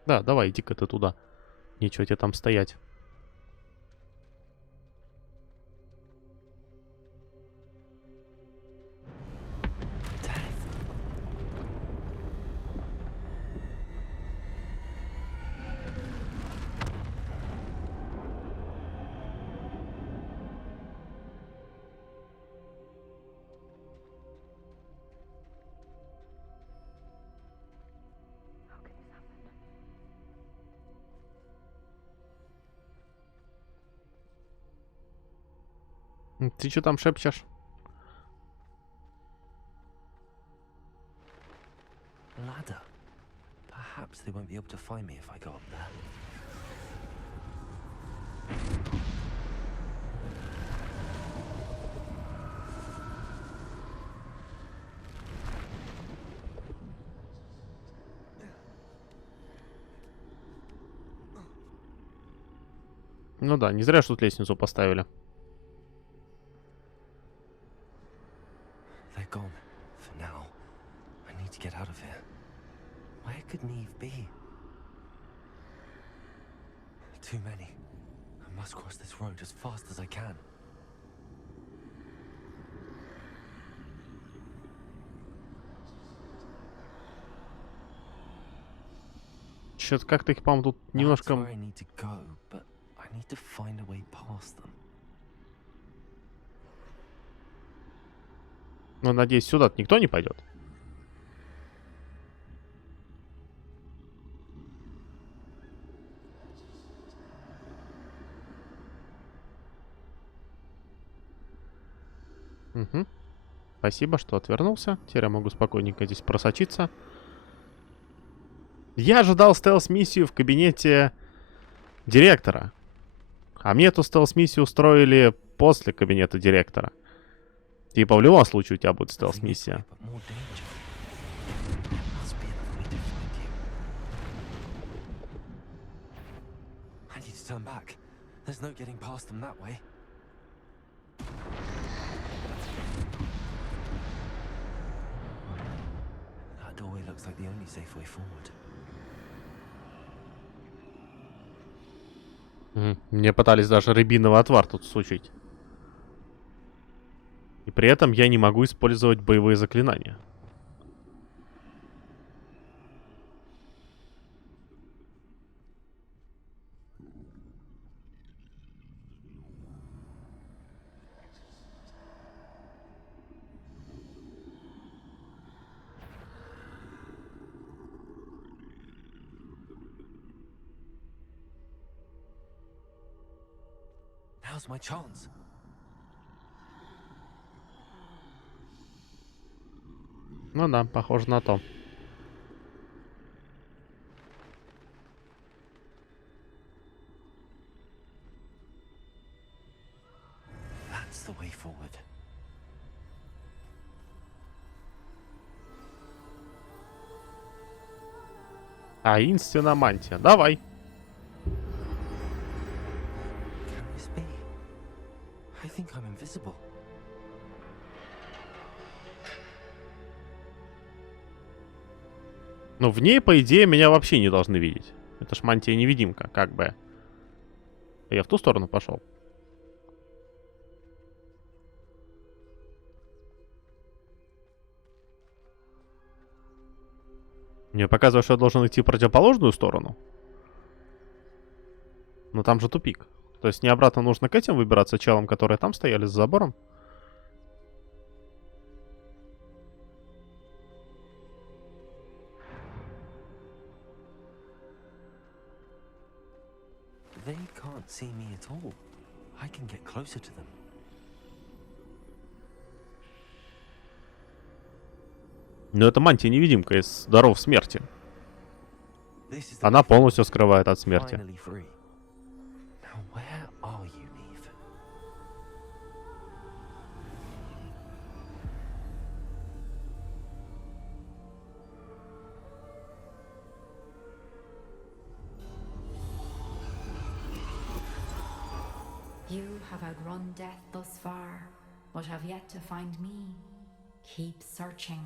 Да, давай, иди-ка ты туда. Нечего тебе там стоять. Ты что там шепчешь? Ladder. Perhaps they won't be able to find me if I go up there. Ну да, не зря ж тут лестницу поставили. They're gone. For now. I need to get out of here. Where could Neve be? Too many. I must cross this road as fast as I can. Чё-то как-то их, по-моему, тут немножко... That's where I need to go, but I need to find a way past them. Ну, надеюсь, сюда никто не пойдет. Угу. Спасибо, что отвернулся. Теперь я могу спокойненько здесь просочиться. Я ожидал стелс-миссию в кабинете директора. А мне эту стелс-миссию устроили после кабинета директора. Типа в любом случае у тебя будет стелс-миссия. Мне пытались даже рябиновый отвар тут сучить. И при этом я не могу использовать боевые заклинания. Now's my chance. Ну да, похоже на то. That's the way forward. Таинственная мантия. Давай. Can this be? I think I'm invisible. Ну, в ней, по идее, меня вообще не должны видеть. Это ж мантия-невидимка, как бы. Я в ту сторону пошел. Мне показывают, что я должен идти в противоположную сторону. Но там же тупик. То есть не обратно нужно к этим выбираться челам, которые там стояли за забором. They can't see me at all. I can get closer to them. Но это мантия-невидимка из Даров Смерти. Она полностью скрывает от смерти. Now where are you, Neve? You have outrun death thus far, but have yet to find me. Keep searching,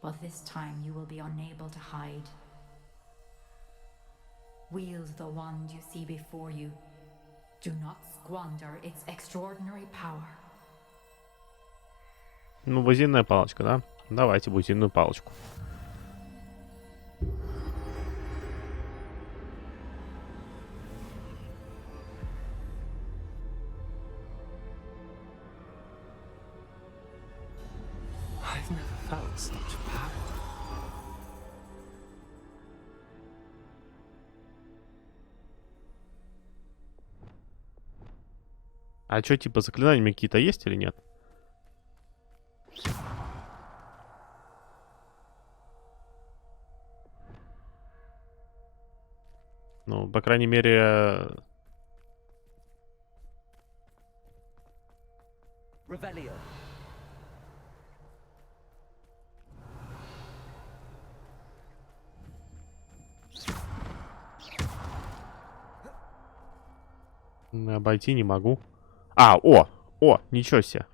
but this time you will be unable to hide. Wield the wand you see before you. Do not squander its extraordinary power. Ну, бузинная палочка, да? Давайте бузинную палочку. I've never felt such power. А что, типа, заклинаниями какие-то есть или нет? Ну, по крайней мере... Revelio. Обойти не могу. А, о, ничего себе.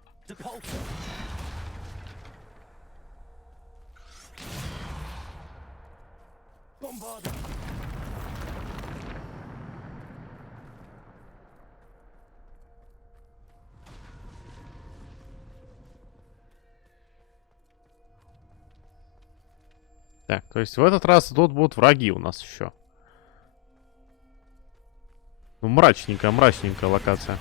Так, то есть в этот раз тут будут враги у нас еще. Ну, мрачненькая локация.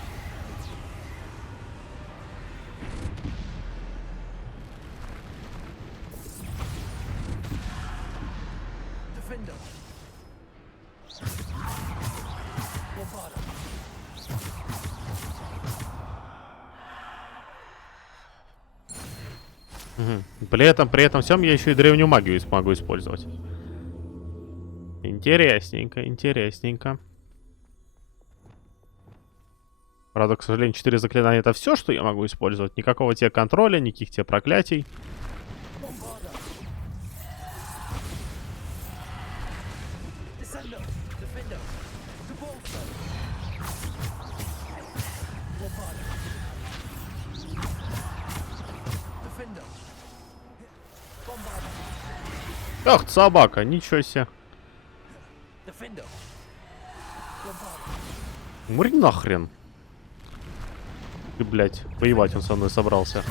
Угу. При этом всем я еще и древнюю магию смогу использовать. Интересненько. Правда, к сожалению, 4 заклинания — это все, что я могу использовать. Никакого тебе контроля, никаких тебе проклятий. Ах, собака, ничего себе. Мурь нахрен. Ты, блядь, воевать он со мной собрался.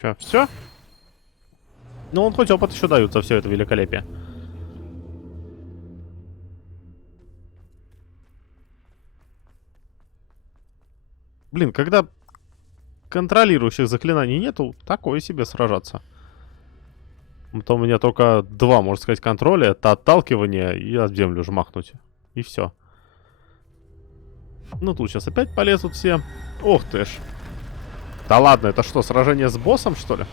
Че, все? Ну, он хоть опыт еще дают за все это великолепие. Блин, когда контролирующих заклинаний нету, такое себе сражаться. То у меня только два, можно сказать, контроля. Это отталкивание и об землю жмахнуть. И все. Ну, тут сейчас опять полезут все. Ох ты ж. Да ладно, это что, сражение с боссом, что ли?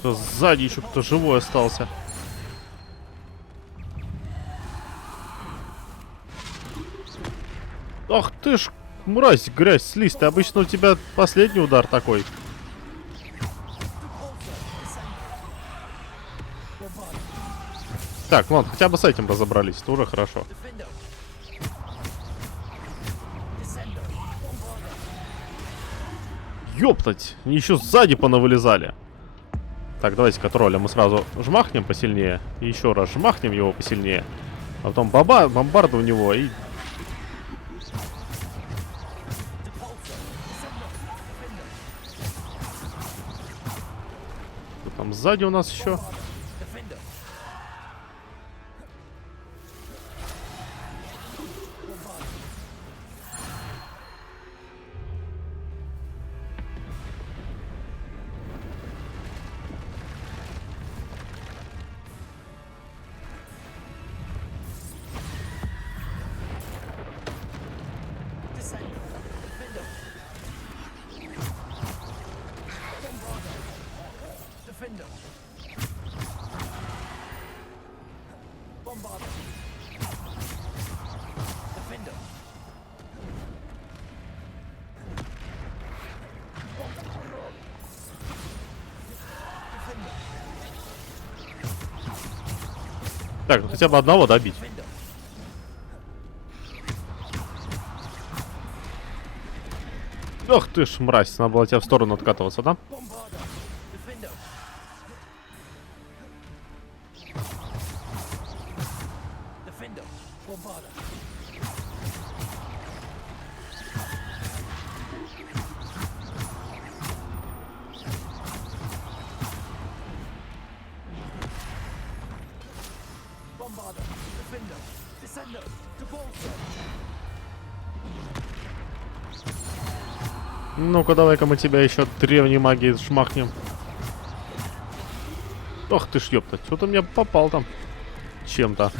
Что сзади еще кто живой остался. Ах ты ж, мразь, грязь, слизь. Ты обычно у тебя последний удар такой. Так, ладно, хотя бы с этим разобрались. Это уже хорошо. Ёптать, еще сзади понавылезали. Так, давайте-ка тролля мы сразу жмахнем посильнее. И еще раз жмахнем его посильнее. А потом бомбарда у него и... Что там сзади у нас еще? Так, ну хотя бы одного добить. Ох ты ж, мразь, надо было тебя в сторону откатываться, да? Ну-ка, давай-ка мы тебя еще древней магией шмахнем. Ох ты ж, ёпта, что-то мне попал там чем-то.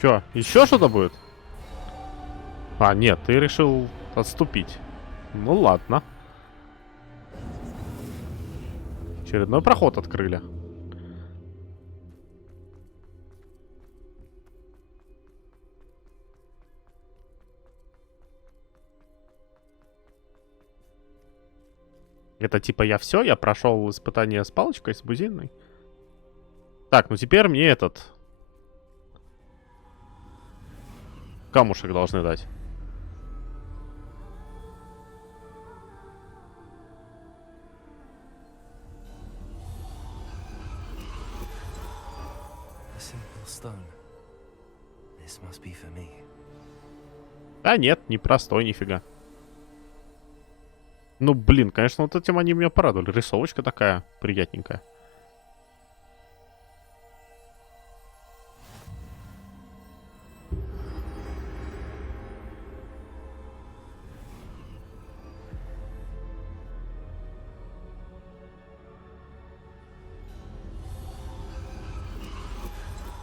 Чё, еще что-то будет? А, нет, ты решил отступить. Ну ладно. Очередной проход открыли. Это типа я все, я прошел испытание с палочкой, с бузиной. Так, ну теперь мне этот камушек должны дать. A simple stone. This must be for me. А нет, непростой, нифига. Ну, блин, конечно, вот этим они меня порадовали. Рисовочка такая приятненькая.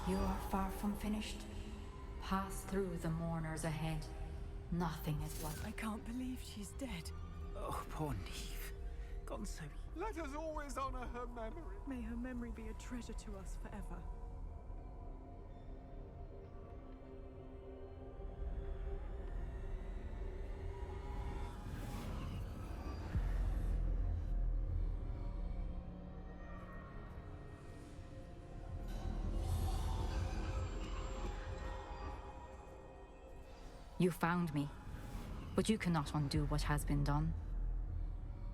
You are far from finished. Pass through the mourners ahead. Nothing is what I can't believe she's dead. Oh, poor Neve. Gone so... Let us always honor her memory. May her memory be a treasure to us forever. You found me, but you cannot undo what has been done.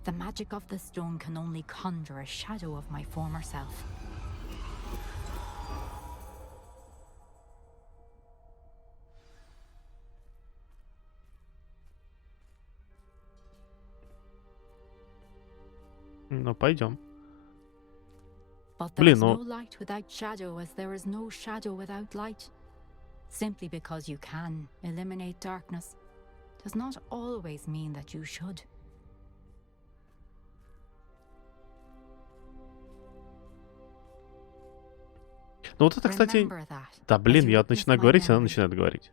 The magic of the stone can only conjure a shadow of my former self. Ну, пойдем. But there is no light without shadow, as there is no shadow without light. Simply because you can eliminate darkness does not always mean that you should. Ну вот это, кстати... Да, блин, я вот начинаю говорить, она начинает говорить.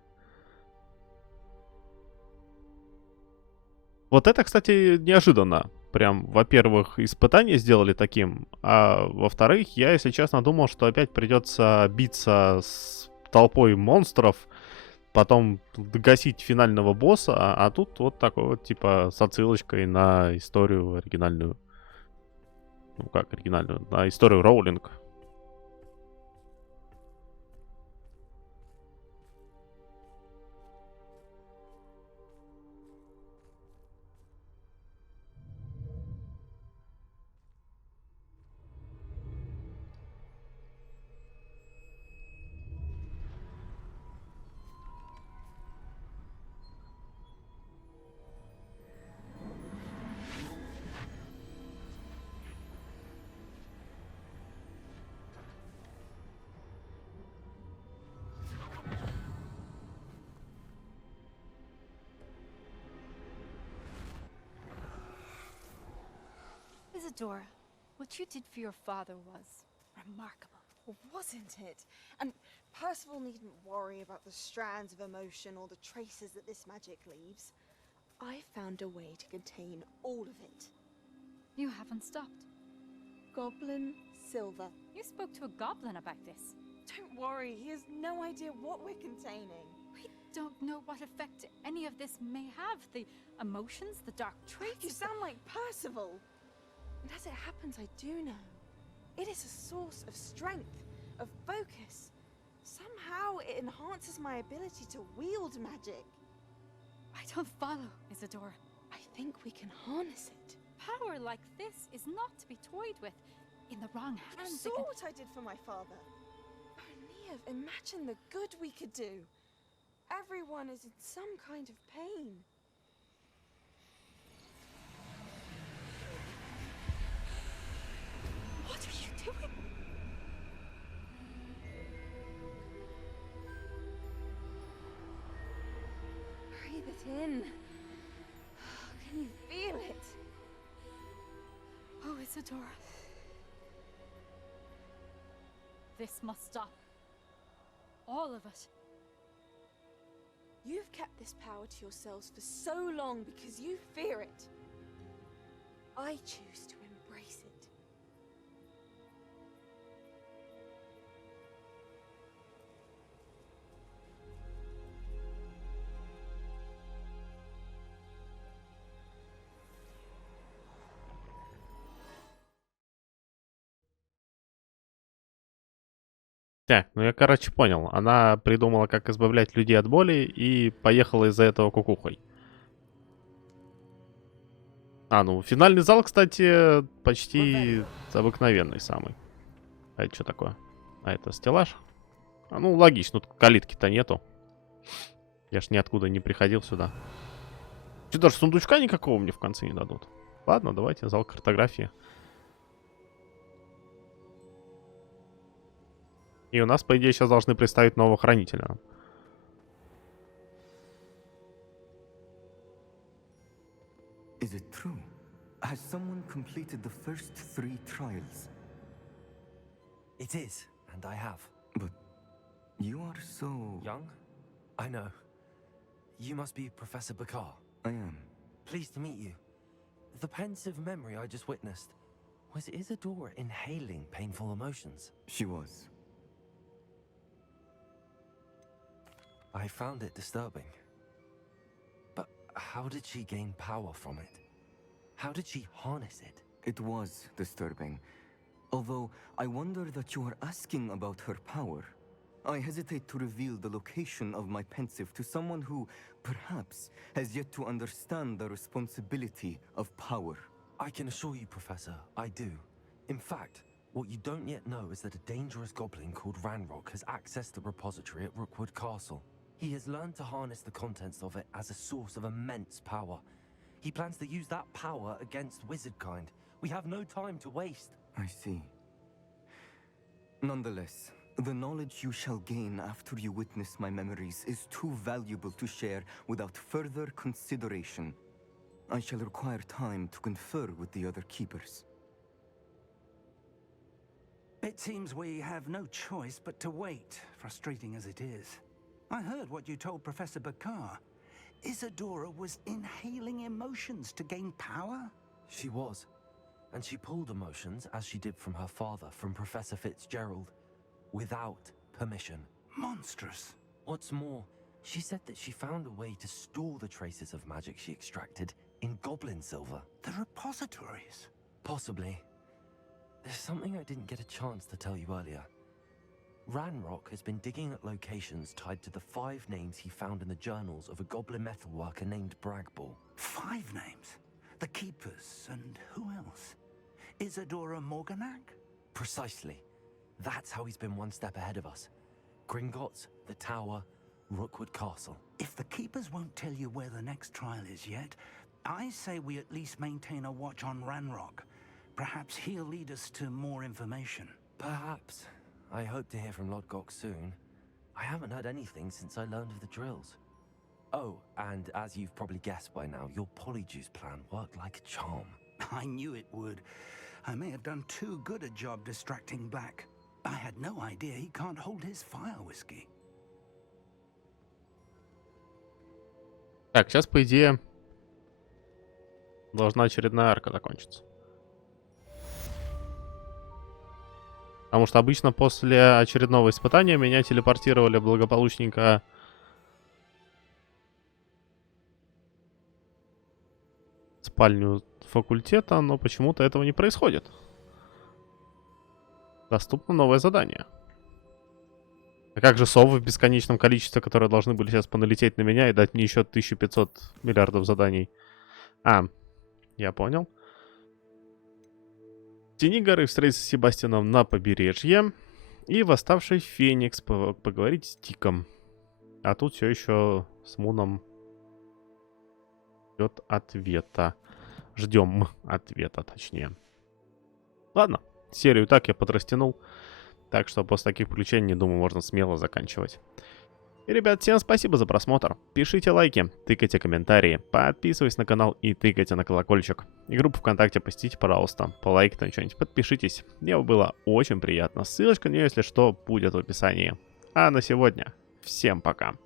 Вот это, кстати, неожиданно. Прям, во-первых, испытание сделали таким, а во-вторых, я, если честно, думал, что опять придется биться с толпой монстров, потом догасить финального босса, а тут вот такой вот, типа, с отсылочкой на историю оригинальную. Ну, как оригинальную? На историю Роулинг. Isadora, what you did for your father was remarkable. Well, wasn't it? And Percival needn't worry about the strands of emotion or the traces that this magic leaves. I found a way to contain all of it. You haven't stopped. Goblin Silver. You spoke to a goblin about this. Don't worry, he has no idea what we're containing. We don't know what effect any of this may have. The emotions, the dark traits. You sound like Percival. And as it happens, I do know. It is a source of strength, of focus. Somehow it enhances my ability to wield magic. I don't follow, Isadora. I think we can harness it. Power like this is not to be toyed with. In the wrong hands. You saw what I did for my father. Oh, Neve, imagine the good we could do. Everyone is in some kind of pain. What are you doing? Breathe it in. Can you feel it? Oh, Isadora. This must stop. All of it. You've kept this power to yourselves for so long because you fear it. I choose to embrace it. Так, ну я, короче, понял. Она придумала, как избавлять людей от боли, и поехала из-за этого кукухой. А, ну, финальный зал, кстати, почти обыкновенный самый. А это что такое? А это стеллаж? А, ну, логично, тут калитки-то нету. Я ж ниоткуда не приходил сюда. Че, даже сундучка никакого мне в конце не дадут. Ладно, давайте зал картографии. И у нас, по идее, сейчас должны представить нового хранителя. Is it true? Has someone completed the first 3 trials? It is, and I have. But you are so... Young? I know. You must be Professor Bakar. I am. Pleased to meet you. The pensive memory I just witnessed, was Isadora inhaling painful emotions? She was. I found it disturbing. But how did she gain power from it? How did she harness it? It was disturbing. Although I wonder that you are asking about her power. I hesitate to reveal the location of my pensive to someone who, perhaps, has yet to understand the responsibility of power. I can assure you, Professor, I do. In fact, what you don't yet know is that a dangerous goblin called Ranrock has accessed the repository at Rookwood Castle. He has learned to harness the contents of it as a source of immense power. He plans to use that power against wizardkind. We have no time to waste. I see. Nonetheless, the knowledge you shall gain after you witness my memories is too valuable to share without further consideration. I shall require time to confer with the other keepers. It seems we have no choice but to wait, frustrating as it is. I heard what you told Professor Bakar. Isadora was inhaling emotions to gain power? She was. And she pulled emotions, as she did from her father, from Professor Fitzgerald, without permission. Monstrous. What's more, she said that she found a way to store the traces of magic she extracted in goblin silver. The repositories? Possibly. There's something I didn't get a chance to tell you earlier. Ranrock has been digging at locations tied to the 5 names he found in the journals of a goblin metalworker named Bragball. 5 names? The Keepers, and who else? Isadora Morganac? Precisely. That's how he's been one step ahead of us. Gringotts, the Tower, Rookwood Castle. If the Keepers won't tell you where the next trial is yet, I say we at least maintain a watch on Ranrock. Perhaps he'll lead us to more information. Perhaps. I hope to hear from Lodgok soon. I haven't heard anything since I learned of the drills. Oh, and as you've probably guessed by now, your Polyjuice plan worked like a charm. I knew it would. I may have done too good a job distracting Black. I had no idea he can't hold his fire whiskey. Так, сейчас, по идее, должна очередная арка закончиться. Потому что обычно после очередного испытания меня телепортировали благополучненько в спальню факультета, но почему-то этого не происходит. Доступно новое задание. А как же совы в бесконечном количестве, которые должны были сейчас поналететь на меня и дать мне еще 1500 миллиардов заданий? А, я понял. В тени горы встретиться с Себастьяном на побережье. И восставший Феникс поговорить с Тиком. А тут все еще с Муном ждет ответа. Ждем ответа, точнее. Ладно, серию так я подрастянул. Так что после таких приключений, думаю, можно смело заканчивать. И, ребят, всем спасибо за просмотр. Пишите лайки, тыкайте комментарии, подписывайтесь на канал и тыкайте на колокольчик. И группу ВКонтакте посетите, пожалуйста. Полайкайте на что-нибудь, подпишитесь. Мне было очень приятно. Ссылочка на нее, если что, будет в описании. А на сегодня всем пока.